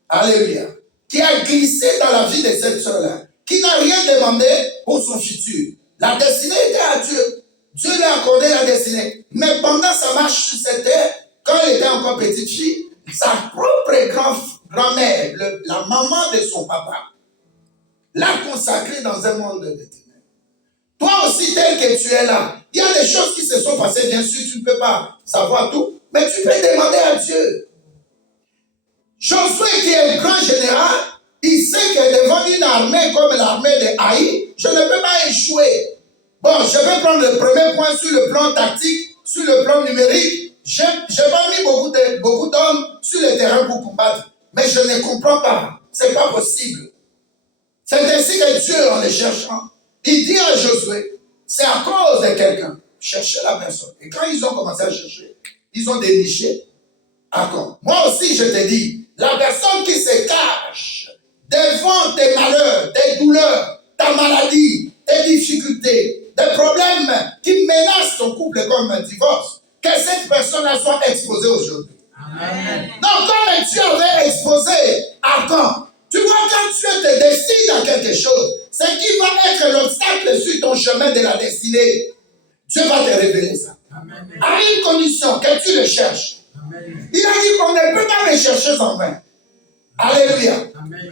Alléluia. Qui a glissé dans la vie de cette soeur-là. Qui n'a rien demandé pour son futur. La destinée était à Dieu. Dieu lui a accordé la destinée. Mais pendant sa marche sur cette terre, quand elle était encore petite fille, sa propre grand-mère, la maman de son papa, l'a consacrée dans un monde de ténèbres. Toi aussi, tel que tu es là, il y a des choses qui se sont passées, bien sûr, tu ne peux pas savoir tout, mais tu peux demander à Dieu. Josué, qui est le grand général, il sait que devant une armée comme l'armée de Haï, je ne peux pas échouer. Bon, je vais prendre le premier point sur le plan tactique, sur le plan numérique. Je n'ai pas mis beaucoup d'hommes sur le terrain pour combattre, mais je ne comprends pas. Ce n'est pas possible. C'est ainsi que Dieu, en les cherchant, il dit à Josué, c'est à cause de quelqu'un. Cherchez la personne. Et quand ils ont commencé à chercher, ils ont déniché Akon. Moi aussi, je te dis, la personne qui se cache devant tes malheurs, tes douleurs, ta maladie, tes difficultés, des problèmes qui menacent ton couple comme un divorce, que cette personne-là soit exposée aujourd'hui. Amen. Donc, comme tu avais exposé Akon, tu vois, quand Dieu te destine à quelque chose, ce qui va être l'obstacle sur ton chemin de la destinée, Dieu va te révéler ça. Amen. À une condition, que tu le cherches. Amen. Il a dit qu'on ne peut pas les chercher en vain. Alléluia.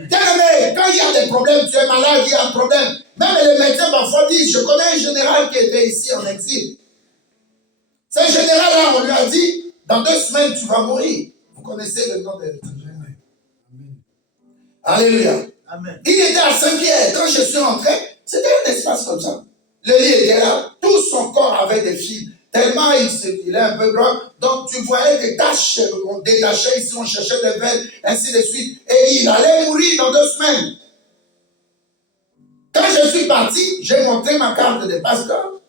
Bien-aimé, quand il y a des problèmes, tu es malade, il y a un problème. Même les médecins parfois disent, je connais un général qui était ici en exil. Ce général-là, on lui a dit, dans 2 semaines, tu vas mourir. Vous connaissez le nom de général. Alléluia. Amen. Il était à Saint-Pierre. Quand je suis rentré, c'était un espace comme ça. Le lit était là, tout son corps avait des fils. Tellement il est un peu grand. Donc tu voyais des taches, on détachait ici, on cherchait des veines, ainsi de suite. Et il allait mourir dans 2 semaines. Quand je suis parti, j'ai montré ma carte de pasteur.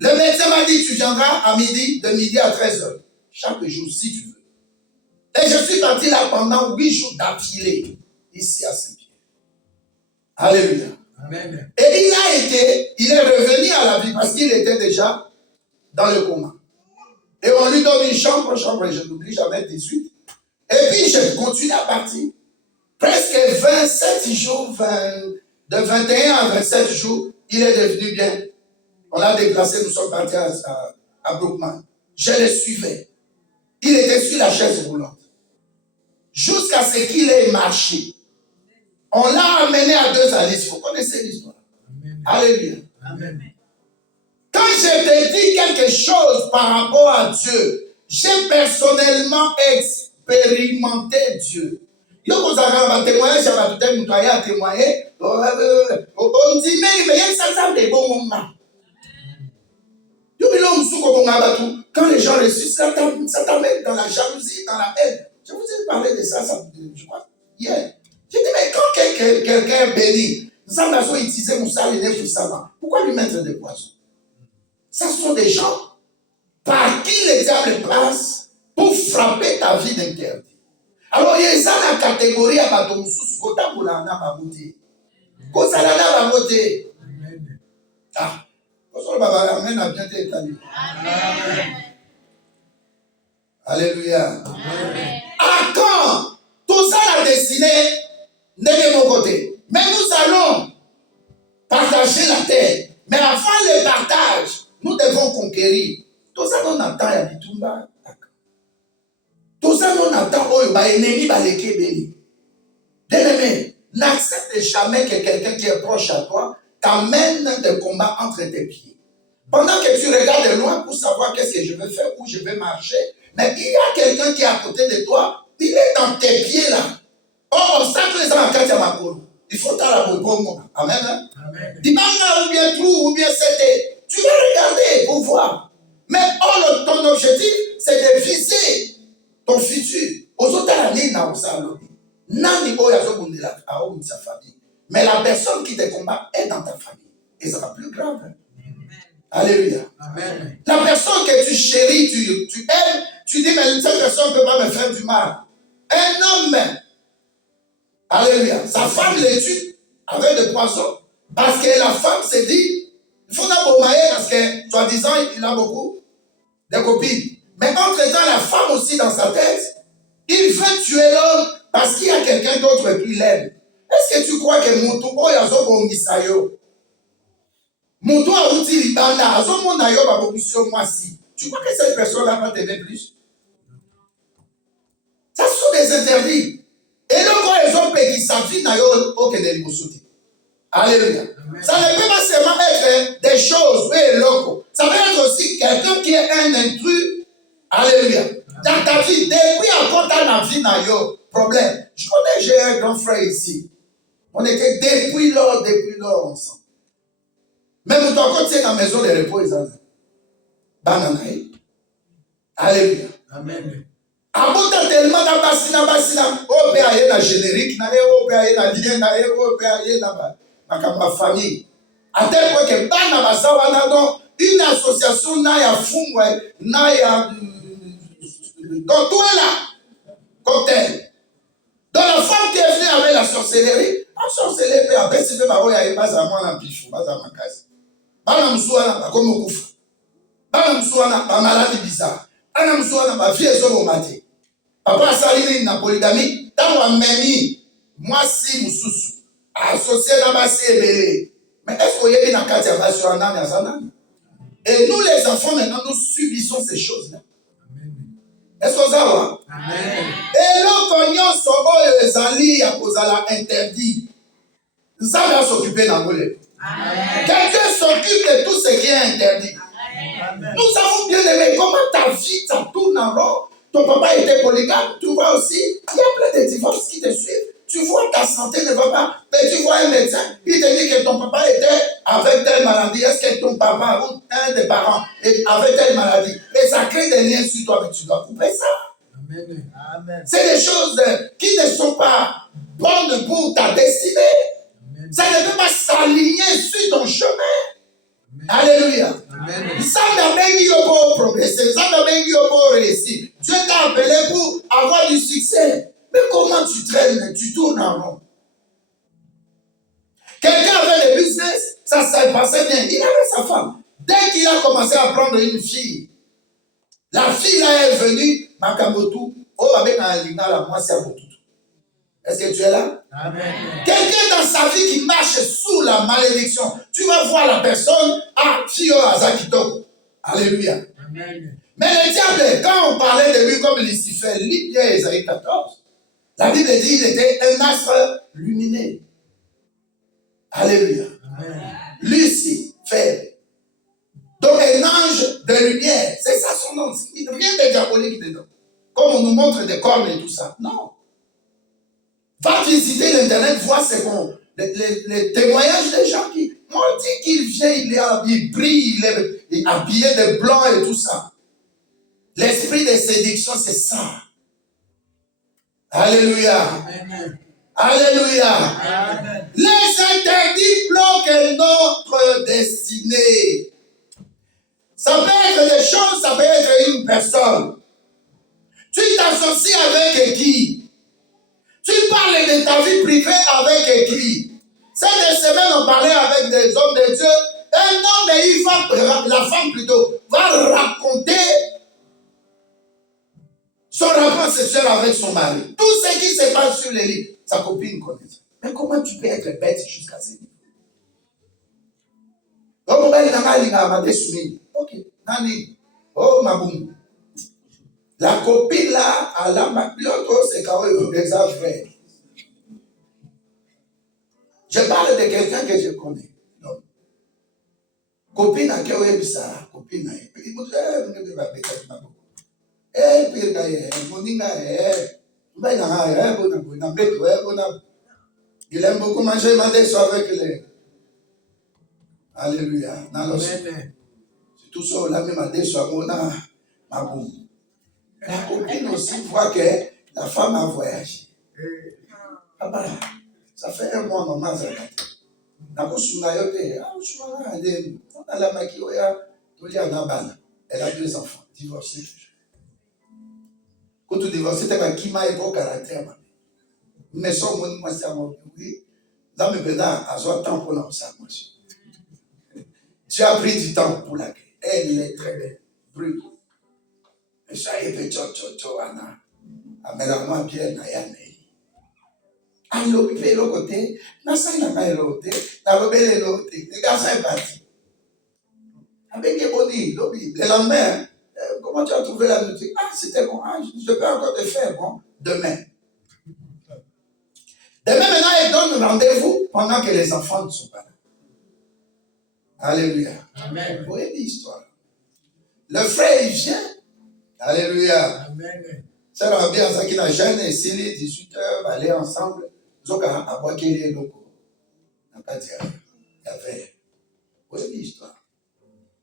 Le médecin m'a dit, tu viendras à midi, de midi à 13h. Chaque jour, si tu veux. Et je suis parti là pendant 8 jours d'affilée. ici à ses pieds. Alléluia. Amen. Et il est revenu à la vie parce qu'il était déjà dans le coma. Et on lui donne une chambre, je n'oublie jamais, 18. Et puis je continue à partir. Presque 27 jours, de 21 à 27 jours, il est devenu bien. On l'a déplacé, nous sommes partis à Brookman. Je le suivais. Il était sur la chaise roulante. Jusqu'à ce qu'il ait marché. On l'a amené à 2 Alice. Vous connaissez l'histoire. Alléluia. Amen. Quand je te dis quelque chose par rapport à Dieu, j'ai personnellement expérimenté Dieu. Yo vous avez témoigné, j'avais tout nettoyé à témoigner. On dit, mais ça des bons moments. Quand les gens ressuscitent, ça t'amène dans la jalousie, dans la haine. Je vous ai parlé de ça, je crois, hier. J'ai dit, mais quand quelqu'un est béni, nous avons utilisé Moussa le nez pour ça. Pourquoi lui mettre des poisons? Ce sont des gens par qui le diable passe pour frapper ta vie d'interdit. Alors, il y a la catégorie à Batomoussous, Kotaboulana Baboté. Kosalana Baboté. Ah, Amen a bien été établi. Alléluia. Amen. À quand tout ça la destinée n'est de mon côté. Mais nous allons partager la terre. Mais avant le partage, nous devons conquérir. Tout ça, on attend à Bitumba. Tout ça, on attend au ennemi baleke béni. Bien-aimé, n'accepte jamais que quelqu'un qui est proche à toi t'amène des combats entre tes pieds. Pendant que tu regardes de loin pour savoir qu'est-ce que je vais faire, où je vais marcher, mais il y a quelqu'un qui est à côté de toi, il est dans tes pieds là. Oh, ça que les gens il faut t'aller Amen. Amen. Dimanga ou bien trou ou bien c'était. Tu vas regarder pour voir. Mais ton objectif, c'est de viser ton futur. Aux autres années, mais la personne qui te combat est dans ta famille. Et ça sera plus grave. Alléluia. Amen. La personne que tu chéris, tu aimes, tu dis, mais cette personne ne peut pas me faire du mal. Un homme, alléluia, sa femme le tue avec des poissons parce que la femme s'est dit, il faut l'abomber parce que, soi-disant, il a beaucoup de copines. Mais entre-temps, la femme aussi dans sa tête, il veut tuer l'homme parce qu'il y a quelqu'un d'autre qui l'aime. Est-ce que tu crois que mon tour est Misayo? Mon tour a outil libanda, azomonayo babokisio moi si. Tu crois que cette personne-là va t'aimer plus? Ça sont des interdits. Et donc, quand ils ont payé sa vie, alléluia. Ça ne peut pas seulement être des choses, oui, locaux. Ça peut être aussi quelqu'un qui est un intrus, alléluia. Dans ta vie, depuis encore dans la vie, problème. Je connais, j'ai un grand frère ici. On était depuis lors ensemble. Même toi, quand tu es dans la maison de repos, ils ont bananaï. Alléluia. Amen. Abota tellement dans basina, au père, na générique, na au père, na lien, na au père, na ma famille. À tel point que bana basawa na donc une association na ya fungwa na ya donc tout est là. Cocktail. Donc la femme qui est venue avec la sorcellerie, la sorcellerie peut après se faire baroya et basa moi na pifou, basa makasi. Bana msuana ba comme kufa. Bana msuana ba maladie bizarre. Ana msuana ba vie ezo mate. Papa salini na polygamie, tango ameni mwasi mususu associé na basi ebele. Mais est-ce qu'il y a une carte à sur un an? Et nous les enfants maintenant nous subissons ces choses-là. Est-ce que ça va? Amen. Et l'autre les alliés à cause de l'interdit. Ça va s'occuper d'un volet. Que Dieu s'occupe de tout ce qui est interdit. Amen. Nous avons bien aimé comment ta vie, ça tourne en rond. Ton papa était polygame, tu vois aussi, il y a plein de divorces qui te suivent. Tu vois ta santé ne va pas, mais tu vois un médecin, il te dit que ton papa était avec telle maladie. Est-ce que ton papa ou un des parents est avec telle maladie? Et ça crée des liens sur toi, mais tu dois couper ça. Amen. Amen. C'est des choses qui ne sont pas bonnes pour ta destinée. Amen. Ça ne peut pas s'aligner sur ton chemin. Amen. Alléluia. Ça n'a pas dit pour progresser, ça n'a pas dit pour réussir. Dieu t'a appelé pour avoir du succès. Mais comment tu traînes, tu tournes en rond? Quelqu'un avait des business, ça passait bien. Il avait sa femme. Dès qu'il a commencé à prendre une fille, la fille là est venue, Makamotu, oh, avec un lina, la moi, c'est à Botutu. Est-ce que tu es là? Amen. Quelqu'un dans sa vie qui marche sous la malédiction, tu vas voir la personne, ah, Fio Azakitoko. Alléluia. Amen. Mais le diable, quand on parlait de lui comme Lucifer, lis bien Ésaïe 14. La Bible dit qu'il était un astre lumineux. Alléluia. Amen. Lucifer. Donc un ange de lumière. C'est ça son nom. Il n'y a rien de diabolique dedans. Comme on nous montre des cornes et tout ça. Non. Va visiter l'internet, voir les témoignages des gens qui m'ont dit qu'il vient, il brille, il est habillé de blanc et tout ça. L'esprit de séduction, c'est ça. Alléluia. Amen. Alléluia. Amen. Les interdits bloquent notre destinée. Ça peut être des choses, ça peut être une personne. Tu t'associes avec qui? Tu parles de ta vie privée avec qui? Cette semaine, on parlait avec des hommes de Dieu. Un homme, il va, la femme plutôt, va raconter son rapport sexuel avec son mari. Tout ce qui se passe sur les lits, sa copine connaît ça. Mais comment tu peux être bête jusqu'à ce niveau? Ok, Nani. Oh, ma boum. La copine là, à la l'autre, c'est quand même exagéré. Je parle de quelqu'un que je connais. Non. Copine à qui on ça, copine à il me dit, il aime beaucoup manger des avec les. Alléluia. Amen. C'est tout ça, la même des soirs, ma boum. La copine aussi voit que la femme a voyagé. Ah bah, ça fait un mois, maman, ça va. Elle a 2 enfants, divorcée. Quand tu divorces, tu as qui m'a un bon caractère. Mais son monde, moi, c'est à mon oui. Dans mes pédales, à son temps pour l'ensemble. Tu as pris du temps pour la créer. Elle est très belle. Brûle. Et ça y est, Anna. Amène-moi bien, Nayane. Alors, il fait l'autre côté, n'a pas l'autre côté, n'a pas l'autre côté. Les gars, c'est parti. Avec les bonnies, le lendemain, comment tu as trouvé la notice? Ah, c'était bon, ah, je peux encore te faire, bon, demain. Demain, maintenant, il donne rendez-vous pendant que les enfants ne sont pas là. Alléluia. Amen. Vous voyez l'histoire. Le frère, il vient. Alléluia. Amen. Ça va bien, ça qui n'a jamais essayé, 18h, aller ensemble. Zoka, à boire qu'il est loco. N'a pas dit, il y avait. Vous voyez l'histoire.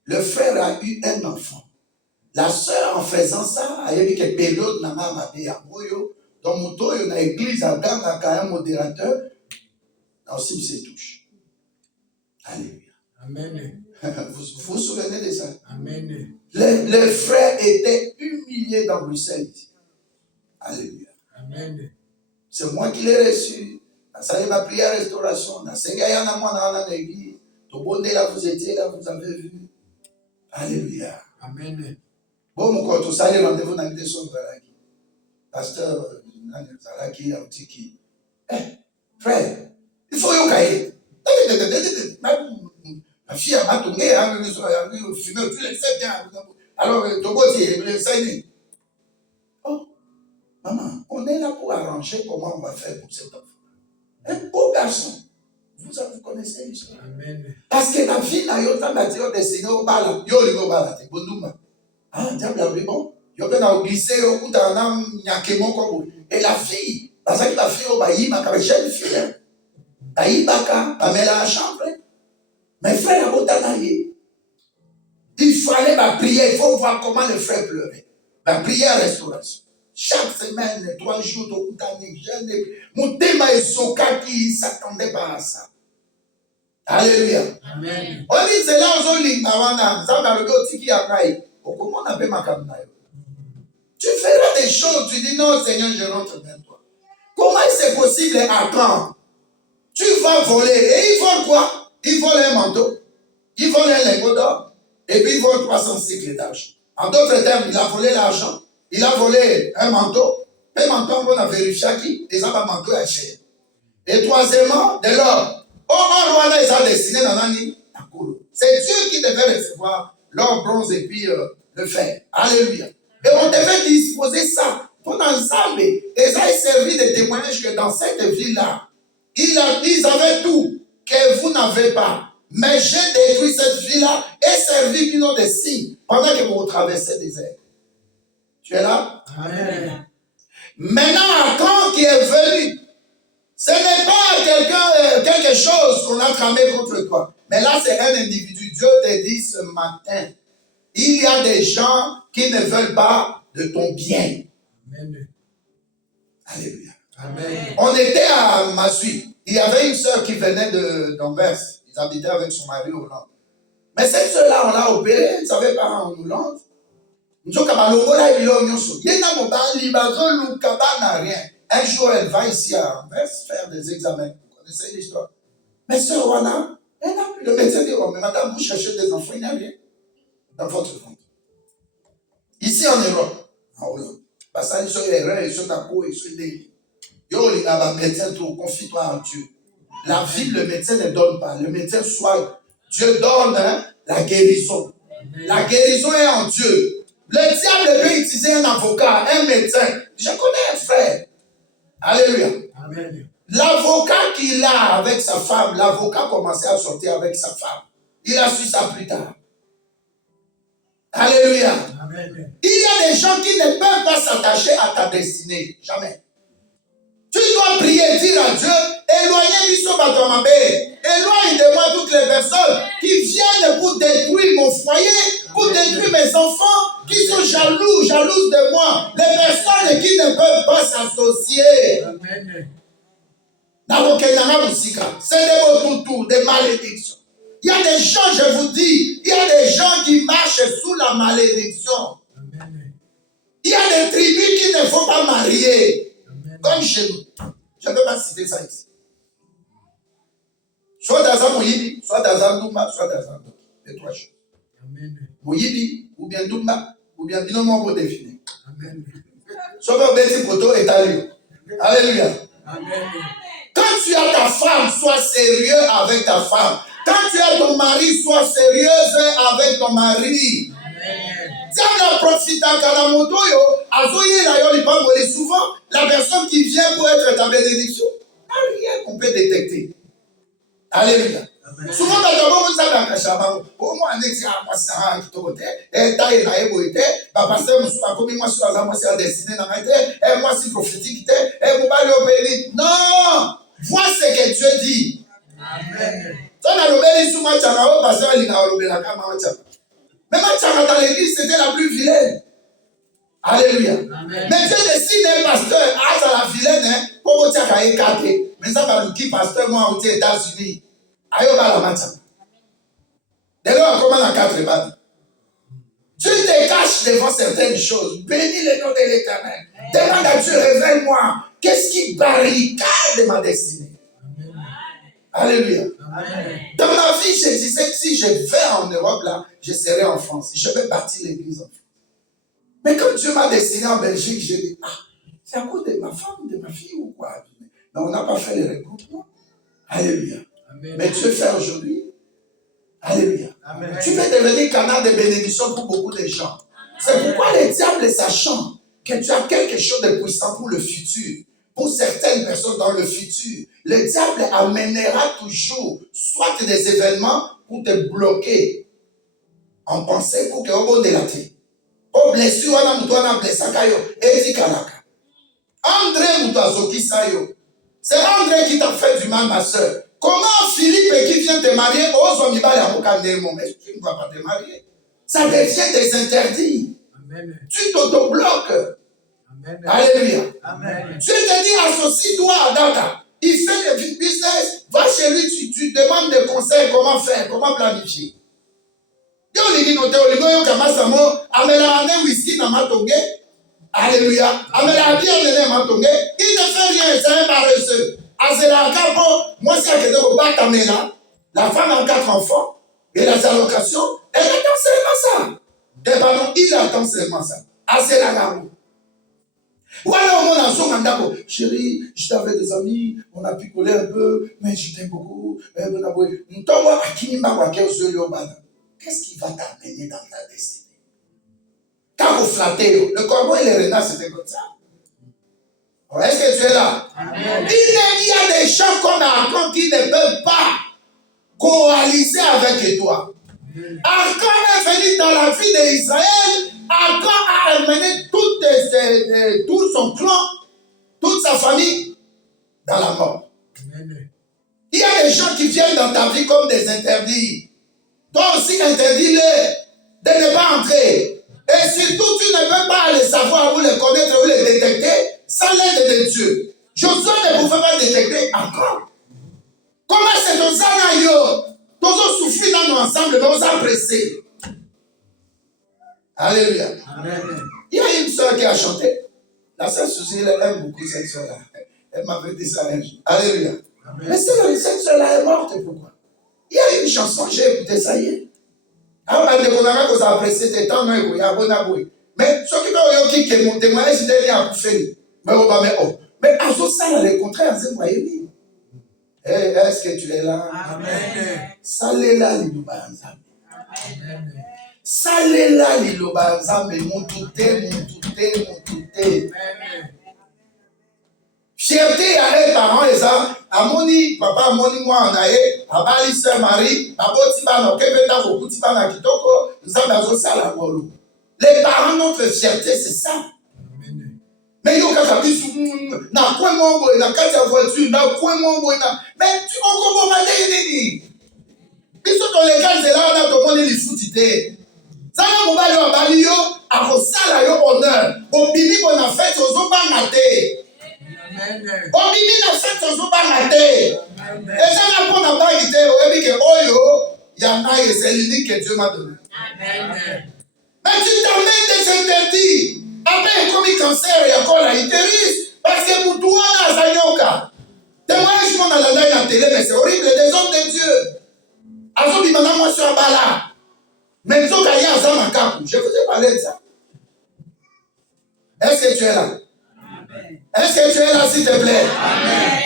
Le frère a eu un enfant. La sœur, en faisant ça, a eu quelques périodes, n'a pas mabé à Moyo. Dans mon tour, il y a une église à Gang, à un modérateur. Là aussi, c'est touche. Alléluia. Amen. Vous vous souvenez de ça? Amen. Le frère était humilié dans Bruxelles. Alléluia. Amen. C'est moi qui l'ai reçu. Ça m'a prié à restauration. Dans l'église. Tout bon là, vous étiez là, vous avez vu. Alléluia. Amen. Bon, mon corps, tout ça, les rendez-vous dans l'église sont Zalaki. Pasteur Zalaki, Autiki. Frère, il faut y aller. Ma fille a tourné, elle fumé, tu le sais bien. Alors, Togo, il ça y est. Oh, maman, on est là pour arranger comment on va faire pour cet enfant. Un beau garçon. Vous connaissez l'histoire. Amen. Parce que la fille n'a pas destiné au bal. Yo, le bal, c'est bon. Ah, diable, oui, bon. Yo, ben, on glissé au coup d'un nyakemo comme. Et la fille, parce que la fille, au bailli, ma jeune fille, bailli, baka, elle met la chambre. Mes frères, il fallait prier. Il faut voir comment le frère pleurait. La prière restauration. Chaque semaine, 3 jours, mon thème est Soka qui ne s'attendait pas à ça. Alléluia. Amen. On dit c'est là où on lit comment on appelle ma caméra. Tu feras des choses, tu dis non, Seigneur, je rentre vers toi. Comment c'est possible à quand? Tu vas voler. Et ils volent quoi? Ils volent un manteau. Ils volent un lingot d'or. Et puis ils volent 300 cycles d'argent. En d'autres termes, il a volé l'argent. Il a volé un manteau. Un manteau, on a vérifié qui? Les a pas manteau à cher. Et troisièmement, de l'or. Oh, un roi là, ils ont destiné dans l'année. C'est Dieu qui devait recevoir l'or, bronze et puis le fer. Alléluia. Et on devait disposer ça pour ensemble. Et ça a servi de témoignage que dans cette ville-là, ils avaient tout que vous n'avez pas. Mais j'ai détruit cette ville-là et servi une autre signe pendant que vous traversez le désert. Tu es là? Amen. Maintenant, quand qui est venu, ce n'est pas quelque chose qu'on a tramé contre toi. Mais là, c'est un individu. Dieu te dit ce matin, il y a des gens qui ne veulent pas de ton bien. Amen. Alléluia. Amen. On était à Massui. Il y avait une sœur qui venait d'Anvers. Ils habitaient avec son mari au Hollande. Mais cette sœur-là, on l'a opérée. Elle ne savait pas en Hollande. Un jour, elle va ici à Anvers faire des examens. Vous connaissez l'histoire. Mais sœur Wana, elle n'a plus. Le médecin dit, oh, mais madame, vous cherchez des enfants, il n'y a rien dans votre ventre. Ici en Europe, en Hollande, parce qu'ils sont erreurs, ils sont d'accord, ils sont nés. Yo, les gars, médecin, confie-toi en Dieu. La vie, le médecin ne donne pas. Le médecin soigne. Dieu donne la guérison. La guérison est en Dieu. Le diable peut utiliser un avocat, un médecin. Je connais un frère. Alléluia. Amen. L'avocat qu'il a avec sa femme, l'avocat commençait à sortir avec sa femme. Il a su ça plus tard. Alléluia. Amen. Il y a des gens qui ne peuvent pas s'attacher à ta destinée. Jamais. Tu dois prier, dire à Dieu, éloignez Biso Batomabé. Éloigne de moi toutes les personnes qui viennent pour détruire mon foyer, pour détruire mes enfants, qui sont jalouses de moi. Les personnes qui ne peuvent pas s'associer. Amen. C'est des malédictions. Il y a des gens, je vous dis, il y a des gens qui marchent sous la malédiction. Amen. Il y a des tribus qui ne faut pas marier. Amen. Comme chez nous. Je ne peux pas citer ça ici. Soit dans un Moïdi, soit dans un Doumba, soit dans un Doumba. Les trois choses. Amen. Moïdi, ou bien Doumba, ou bien Binomo pour définir. Amen. Soit pas Betty Poto et Talio. Alléluia. Amen. Quand tu as ta femme, sois sérieux avec ta femme. Quand tu as ton mari, sois sérieuse avec ton mari. Diana profite à Kalamotoyo, Azoye Layo Lipambole. Souvent, la personne qui vient pour être ta bénédiction n'a rien qu'on peut détecter. Alléluia. Souvent, vous savez, au moins, on est à Massara qui te et taille la éboïté, pasteur Moussa, comme moi, sur la moitié destiné dans la tête, et moi, si prophétique, et vous parlez au béni. Non! Vois ce que Dieu dit. Amen. Toi, on a le béni sous moi, Tcharao, pasteur, il a le béni, même Tchara dans l'église, c'était la plus vilaine. Alléluia. Amen. Mais Dieu décide un pasteur, à la vilaine, pour vous dire qu'il y a un mais ça va nous qui pasteur, moi, aux États-Unis. Ayoba la matin. Dès lors, comment la 4 bas? Dieu te cache devant certaines choses. Bénis le nom de l'Éternel. Demande à Dieu, révèle-moi. Qu'est-ce qui barricade ma destinée? Amen. Alléluia. Amen. Dans ma vie, je disais que si je vais en Europe, là, je serai en France. Je vais bâtir l'église en France. Mais quand Dieu m'a destiné en Belgique, j'ai dit, c'est à cause de ma femme, de ma fille ou quoi? Mais on n'a pas fait les regroupements. Alléluia. Amen. Mais Dieu fait aujourd'hui. Alléluia. Amen. Tu peux devenir canal de bénédiction pour beaucoup de gens. C'est pourquoi les diables, sachant que tu as quelque chose de puissant pour le futur, pour certaines personnes dans le futur, le diable amènera toujours soit des événements pour te bloquer en pensée pour que au bon délaté. Au blessure, on a blessé Kayo, et dit Kalaka. André Moutazoki Sayo. C'est André qui t'a fait du mal, ma soeur. Comment Philippe qui vient te marier, mais tu ne vas pas te marier. Ça devient des interdits. Amen. Tu t'autobloques. Amen. Alléluia. Amen. Dieu te dit, associe-toi à Dada. Il fait le business, va chez lui, tu demandes des conseils, comment faire, comment planifier. Alléluia. Il ne fait rien, c'est un paresseux. Moi, c'est à que au Batamena, la femme a 4 enfants, et les allocations, elle attend seulement ça. Pardon, il attend seulement ça. Assez la garou. Voilà au moins dans son mandat. Chérie, j'étais avec des amis, on a picolé un peu, mais je t'aime beaucoup. Qu'est-ce qui va t'amener dans ta destinée? Quand vous flattez, le corbeau et les renards, c'était comme ça. Est-ce que tu es là? Amen. Il y a des gens qu'on apprend qui ne peuvent pas coaliser avec toi. Achan est venu dans la vie d'Israël. Achan a amené tout son clan, toute sa famille dans la mort. Il y a des gens qui viennent dans ta vie comme des interdits. Toi aussi, interdis-les de ne pas entrer. Et surtout, tu ne peux pas les savoir ou les connaître ou les détecter sans l'aide de Dieu. Josué ne pouvait pas détecter encore. Comment c'est dans ça, yo? Tous souffrir dans nous ensemble, mais on s'est pressé. Alléluia. Amen. Il y a une soeur qui a chanté. La sœur Suzy, elle aime beaucoup cette soeur-là. Elle m'avait dit ça un jour. Alléluia. Amen. Mais cette soeur-là est morte, pourquoi? Il y a une chanson, j'ai écouté ça hier. Mais ce qui est mon témoignage, c'est qu'il a fait. Mais à ce ça, le contraire, c'est moi. Est-ce que tu es là? Amen. Salela lilobanza. Salela lilobanza, mais mon touté. Fierté à les parents et ça, à moni, papa, moni, moi, en aïe, à bali, sœur Marie, à botibano, kebeta, botibana, kitoko, nous avons ça la molo. Les parents, notre fierté, c'est ça. Mais yo, quand ça dit, na quoi mon boy, na quand ta voiture, na quoi mon boy, na. Mais tu en comprends pas, les ils sont dans les cas, c'est là, on a demandé les foutités. Ça va, mon bali, on bali yo, à vos salles, yo, honneur. Au bini, on a fait, aux autres, pas maté. Au bini, on a fait, aux autres, pas maté. Et ça, là, pour n'a pas été, au bini, que, oh yo, il y en a, et c'est l'unique que Dieu m'a donné. Mais tu t'amènes des interdits. Après, comme il cancer, il y a encore la utérus. Parce que pour toi, là, ça y est. Témoignage, on a la télé, mais c'est horrible. Des hommes de Dieu. Azobi, maintenant, moi, je suis en bas là. Mais nous, il y a un zama capou. Je vous ai parlé de ça. Est-ce que tu es là? Amen. Est-ce que tu es là, s'il te plaît? Amen.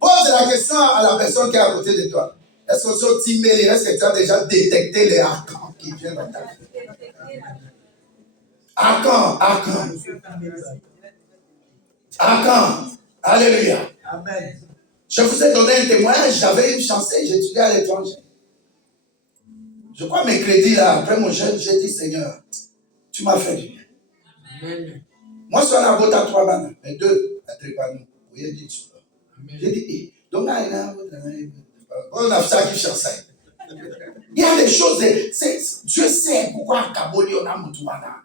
Pose la question à la personne qui est à côté de toi. Est-ce que tu as déjà détecté les arcans qui viennent dans ta vie? Arcan. Alléluia. Amen. Je vous ai donné un témoignage. J'avais une chance, j'étudiais à l'étranger. Je crois mes crédits là, après mon jeûne, j'ai dit Seigneur, tu m'as fait du bien. Amen. Moi, je suis en à 3 bananes, mais 2 à Trépano. Vous voyez, dit ça. J'ai dit, donc on a ça qui change. Il y a des choses, Dieu sait pourquoi à Kaboni on a Moutoumana.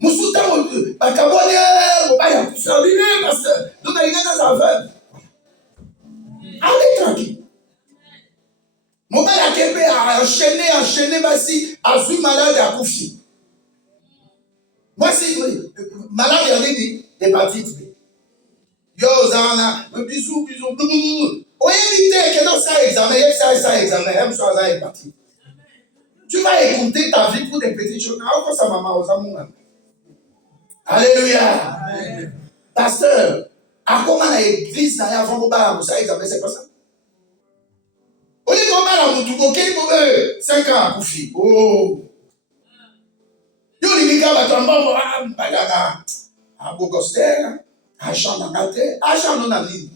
Moussouta, à Kaboni, on va y faire parce que nous n'avons rien dans la veuve. Allez tranquille. Mon père a Kébé a enchaîné, Bassi, a vu malade à Koufi. Moi, si, malade, il y a dit, hépatite B. Yo, Zana, bisous. On évite que dans ça examen, même soit ça hépatite. Tu vas écouter ta vie pour des petites choses. Ah, ça maman, alléluia. Amen. Pasteur, à comment l'église n'a avant de ça examen, c'est pas ça. On est comme à la moutou, 5 ans à Koufi. Oh. Yo, les gars, bagana, à Bogoster, à Chanangate, à Chanonani.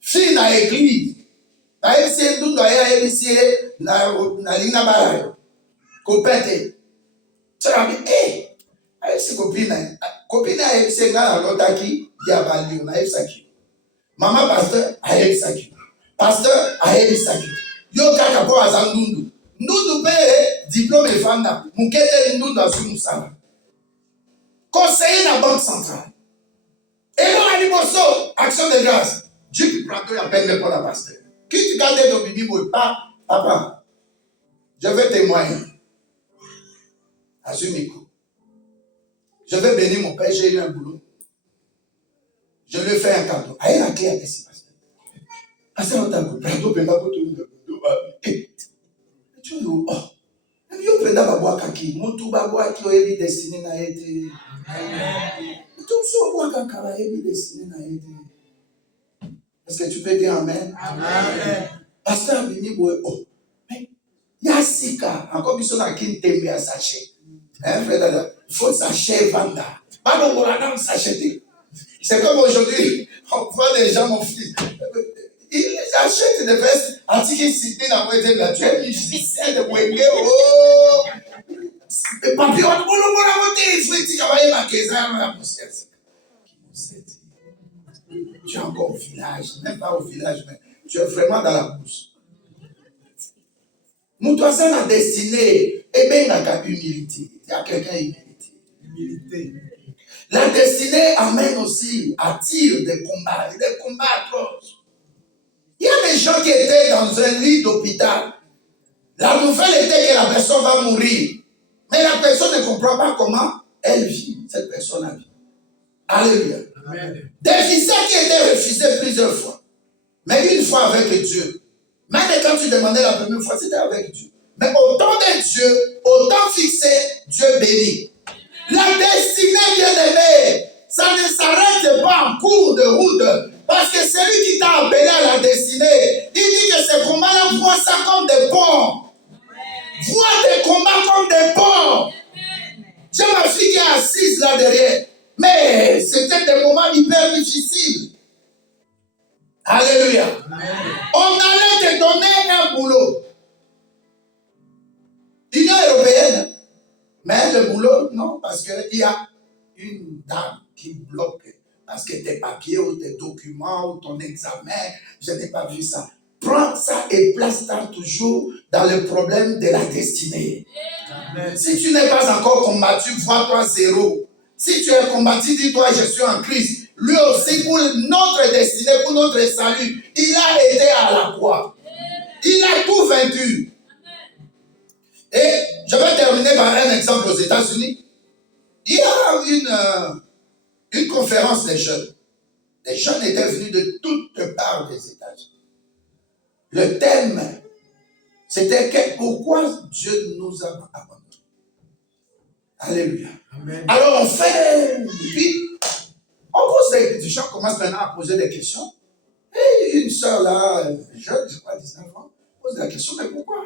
Fille dans l'église. Na FCA, tout doit y aller na Lina Barayo. Copette. Tu as dit, hé, avec ses copines, copine à FCA, dans l'Otaki, il y a Bali, on a FCA. Maman pasteur, a FCA. Pasteur, a FCA. Yo, kaka po azan Ndundu. Ndundu paye diplôme et fanda. Moukete Ndundu a su Moussala. Conseiller la Banque centrale. Et moi, à Liboso, action de grâce. Dieu qui prend toi, il appelle pour la pasteur. Qui tu gardes ton bibi, papa, je vais témoigner. Assumez-vous. Je vais bénir mon père, j'ai eu un boulot. Je lui fais un cadeau. Aïe, la clé à qu'est-ce qui passe? Pasteur, on t'a dit, prends-toi, prends-toi, tu dis, oh, yo prenda babwa kaki, mutu babwa ki oyebi destiné na yete. Tout ça babwa kaka oyebi destiné na yete. Est-ce que tu peux dire amen? Amen. Pasteur Bini boye oh. Mais yasika, encore biso na kintembe à sachet. Hein frère Dada, il faut sachet vanda. Pas de morana sachet. C'est comme aujourd'hui, on voit des gens mon fils. Ils achètent des vestes antiques dans la moitié de la tu es musicien de Wenge. Oh! Le papier, on a voté, il faut dire qu'il y a ma caisse, la poussière. Tu es encore au village, même pas au village, mais tu es vraiment dans la bourse. Nous doit ça la destinée, et bien la humilité. Il y a quelqu'un humilité. La destinée amène aussi, attire des combats atroces. Il y a des gens qui étaient dans un lit d'hôpital. La nouvelle était que la personne va mourir. Mais la personne ne comprend pas comment elle vit, cette personne a vie. Alléluia. Amen. Des visas qui étaient refusés plusieurs fois. Mais une fois avec Dieu. Même quand tu demandais la première fois, c'était avec Dieu. Mais au temps de Dieu, au temps fixé, Dieu bénit. La destinée, bien aimée, ça ne s'arrête pas en cours de route. Parce que celui qui t'a appelé à la destinée, il dit que ces combats-là, voit ça comme des ponts. Vois des combats comme des ponts. J'ai ma fille qui est assise là derrière. Mais c'était des moments hyper difficiles. Alléluia. Amen. On allait te donner un boulot. L'Union européenne. Mais le boulot, non, parce qu'il y a une dame qui bloque. Parce que tes papiers ou tes documents ou ton examen, je n'ai pas vu ça. Prends ça et place-toi toujours dans le problème de la destinée. Amen. Si tu n'es pas encore combattu, vois-toi zéro. Si tu es combattu, dis-toi, je suis en Christ. Lui aussi, pour notre destinée, pour notre salut, il a été à la croix. Il a tout vaincu. Et je vais terminer par un exemple aux États-Unis. Il y a une conférence des jeunes. Les jeunes étaient venus de toutes parts des États-Unis. Le thème, c'était pourquoi Dieu nous a abandonnés. Alléluia. Amen. Alors on fait, puis on pose des gens commencent maintenant à poser des questions. Et une soeur là, jeune, je crois 19 ans, pose la question, mais pourquoi?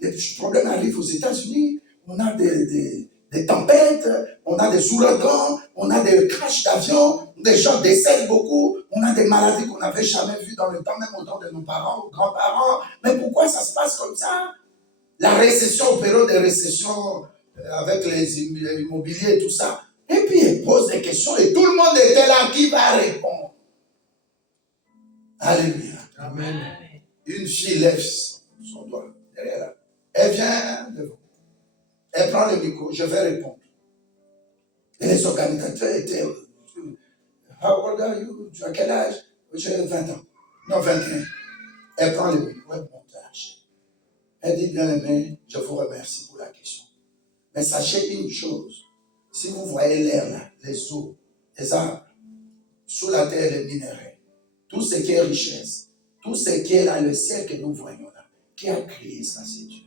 Les problèmes arrivent aux États-Unis, on a des tempêtes, on a des ouragans, on a des crashs d'avions, des gens décèdent beaucoup, on a des maladies qu'on n'avait jamais vues dans le temps, même au temps de nos parents, ou grands-parents. Mais pourquoi ça se passe comme ça? La récession, période de récession avec les immobiliers et tout ça. Et puis elle pose des questions et tout le monde était là, qui va répondre? Alléluia. Amen. Une fille lève son doigt derrière elle. Elle vient devant. Elle prend le micro, je vais répondre. Et les organisateurs étaient. How old are you? Tu as quel âge? J'ai 20 ans. Non, 21. Elle prend le micro, elle monte à la chaîne. Elle dit, bien aimé, je vous remercie pour la question. Mais sachez une chose. Si vous voyez l'air là, les eaux, les arbres, sous la terre, les minéraux, tout ce qui est richesse, tout ce qui est là, le ciel que nous voyons là, qui a créé ça, c'est Dieu.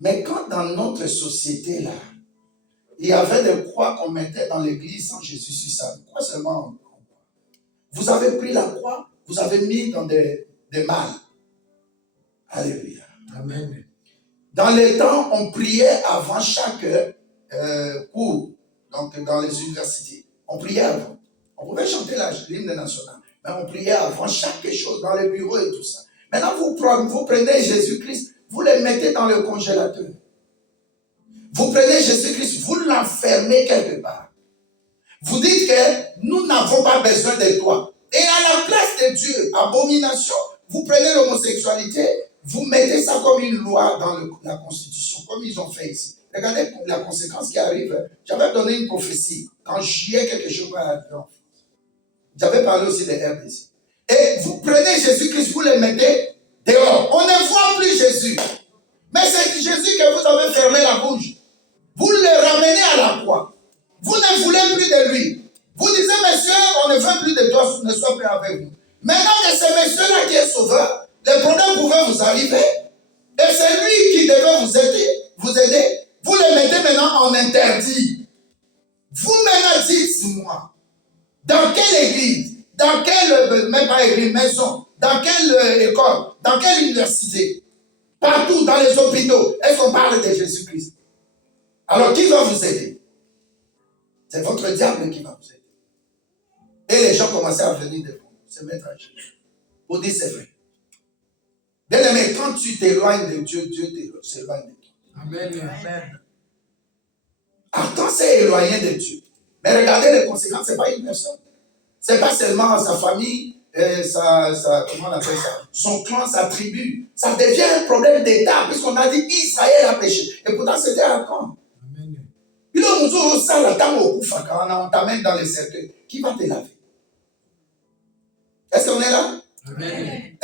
Mais quand dans notre société là, il y avait des croix qu'on mettait dans l'église sans Jésus sur ça, croix seulement. Vous avez pris la croix, vous avez mis dans des malles. Alléluia. Amen. Dans les temps, on priait avant chaque cours, donc dans les universités. On priait avant. On pouvait chanter l'hymne national, mais on priait avant chaque chose dans les bureaux et tout ça. Maintenant, vous prenez Jésus-Christ, vous le mettez dans le congélateur. Vous prenez Jésus-Christ, vous l'enfermez quelque part. Vous dites que nous n'avons pas besoin de toi. Et à la place de Dieu, abomination, vous prenez l'homosexualité, vous mettez ça comme une loi dans la Constitution, comme ils ont fait ici. Regardez la conséquence qui arrive. J'avais donné une prophétie. Quand juillet, quelque chose va arriver en France. J'avais parlé aussi des RDC. Et vous prenez Jésus-Christ, vous le mettez dehors. On ne voit plus Jésus. Mais c'est Jésus que vous avez fermé la bouche. Vous le ramenez à la croix. Vous ne voulez plus de lui. Vous disiez, monsieur, on ne veut veux plus de toi, ne sois plus avec nous. Maintenant que c'est monsieur-là qui est sauveur, les problèmes pouvaient vous arriver. Et c'est lui qui devait vous aider. Vous le mettez maintenant en interdit. Vous maintenant dites-moi, dans quelle église, dans quelle, même pas église, maison, dans quelle école, dans quelle université, partout dans les hôpitaux, est-ce qu'on parle de Jésus-Christ? Alors qui va vous aider? C'est votre diable qui va vous aider. Et les gens commençaient à venir devant vous, se mettre à Jésus. Pour dire c'est vrai. Bien aimé, quand tu t'éloignes de Dieu, Dieu s'éloigne de toi. Amen. Amen. Attends, c'est éloigné de Dieu. Mais regardez les conséquences, ce n'est pas une personne. Ce n'est pas seulement sa famille, comment on appelle ça, son clan, sa tribu. Ça devient un problème d'État, puisqu'on a dit Israël a péché. Et pourtant, c'était à quand? Puis là, on t'amène dans les cercueils. Qui va te laver? Est-ce qu'on est là? Amen.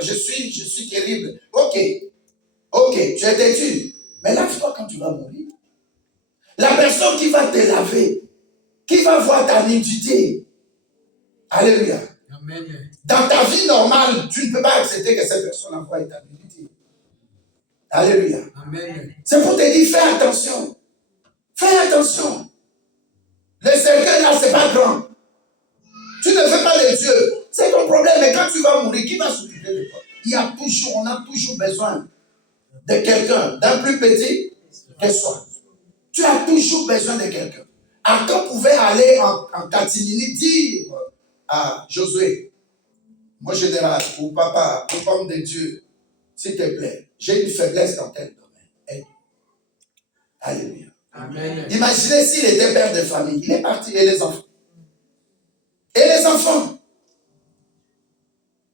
Je suis terrible. Ok, tu es têtu. Mais lave-toi quand tu vas mourir. La personne qui va te laver, qui va voir ta nudité. Alléluia. Amen. Dans ta vie normale, tu ne peux pas accepter que cette personne voie ta nudité. Alléluia. Amen. C'est pour te dire, fais attention. Fais attention. Le cercueil là, c'est pas grand. Tu ne fais pas de Dieu. C'est ton problème. Mais quand tu vas mourir, qui va s'occuper de toi? On a toujours besoin de quelqu'un, d'un plus petit que soi. Tu as toujours besoin de quelqu'un. Achan pouvait aller en catimini dire à Josué, mon général, ou papa, ou homme de Dieu, s'il te plaît, j'ai une faiblesse dans tel domaine. Aide. Alléluia. Amen. Imaginez s'il était père de famille. Il est parti. Et les enfants? Et les enfants?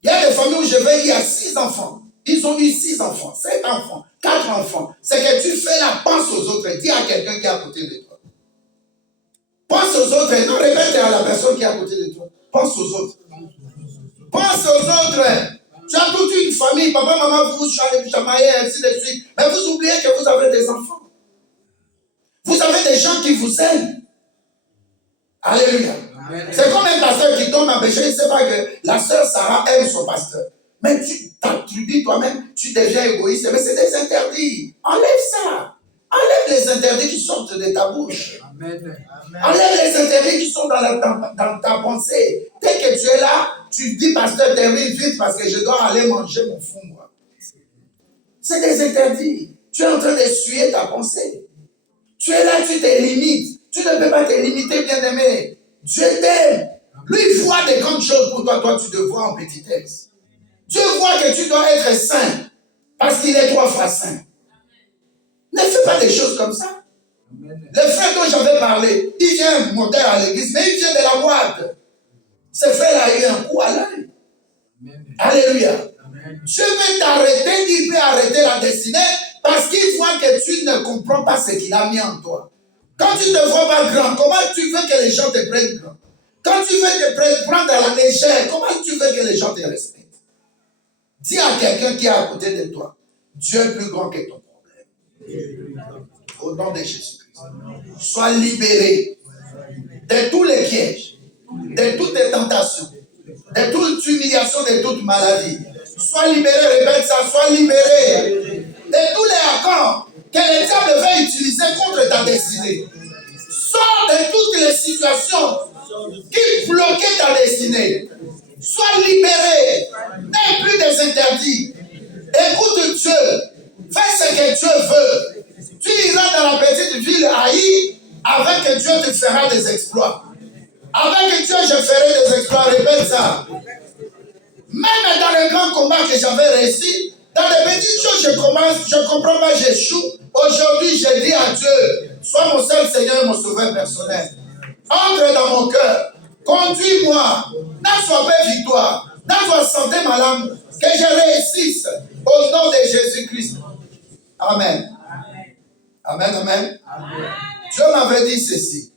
Il y a des familles où je vais, il y a 6 enfants. Ils ont eu 6 enfants, 7 enfants, 4 enfants. C'est que tu fais la pense aux autres. Dis à quelqu'un qui est à côté de toi. Pense aux autres. Non, répète à la personne qui est à côté de toi. Pense aux autres. Pense aux autres. Tu as toute une famille. Papa, maman, vous chamaillez, ainsi de suite. Mais vous oubliez que vous avez des enfants. Vous avez des gens qui vous aiment. Alléluia. Amen. C'est comme un pasteur qui tombe en péché. Il ne sait pas que la sœur Sarah aime son pasteur. Mais tu t'attribues toi-même, tu deviens égoïste. Mais c'est des interdits. Enlève ça. Enlève les interdits qui sortent de ta bouche. Amen. Enlève les interdits qui sont dans ta pensée. Dès que tu es là, tu dis, pasteur, termine vite parce que je dois aller manger mon fou, moi. C'est des interdits. Tu es en train d'essuyer ta pensée. Tu es là, tu te limites. Tu ne peux pas te limiter, bien-aimé. Dieu t'aime. Lui, il voit des grandes choses pour toi. Toi, tu te vois en petitesse. Dieu voit que tu dois être saint parce qu'il est 3 fois saint. Ne fais pas des choses comme ça. Amen. Le frère dont j'avais parlé, il vient monter à l'église, mais il vient de la boîte. Ce frère a eu un coup à l'œil. Alléluia. Amen. Dieu veut t'arrêter, il peut arrêter la destinée parce qu'il voit que tu ne comprends pas ce qu'il a mis en toi. Quand tu ne te vois pas grand, comment tu veux que les gens te prennent grand? Quand tu veux te prendre à la légère, comment tu veux que les gens te respectent? Dis à quelqu'un qui est à côté de toi, Dieu est plus grand que ton problème. Au nom de Jésus-Christ. Sois libéré de tous les pièges, de toutes les tentations, de toute humiliation, de toute maladie. Sois libéré, répète ça, sois libéré de tous les accords que le diable veut utiliser contre ta destinée. Sors de toutes les situations qui bloquaient ta destinée. Sois libéré. N'aie plus des interdits. Écoute Dieu. Fais ce que Dieu veut. Tu iras dans la petite ville haïe avec Dieu tu feras des exploits. Avec Dieu je ferai des exploits. Répète ça. Même dans les grands combats que j'avais réussi, dans les petites choses je comprends pas, j'échoue. Aujourd'hui je dis à Dieu, sois mon seul Seigneur et mon sauveur personnel. Entre dans mon cœur. Conduis-moi. Dans sois paix victoire. Dans sois santé ma langue. Que je réussisse au nom de Jésus-Christ. Amen. Amen, amen. Amen. Dieu m'avait dit ceci.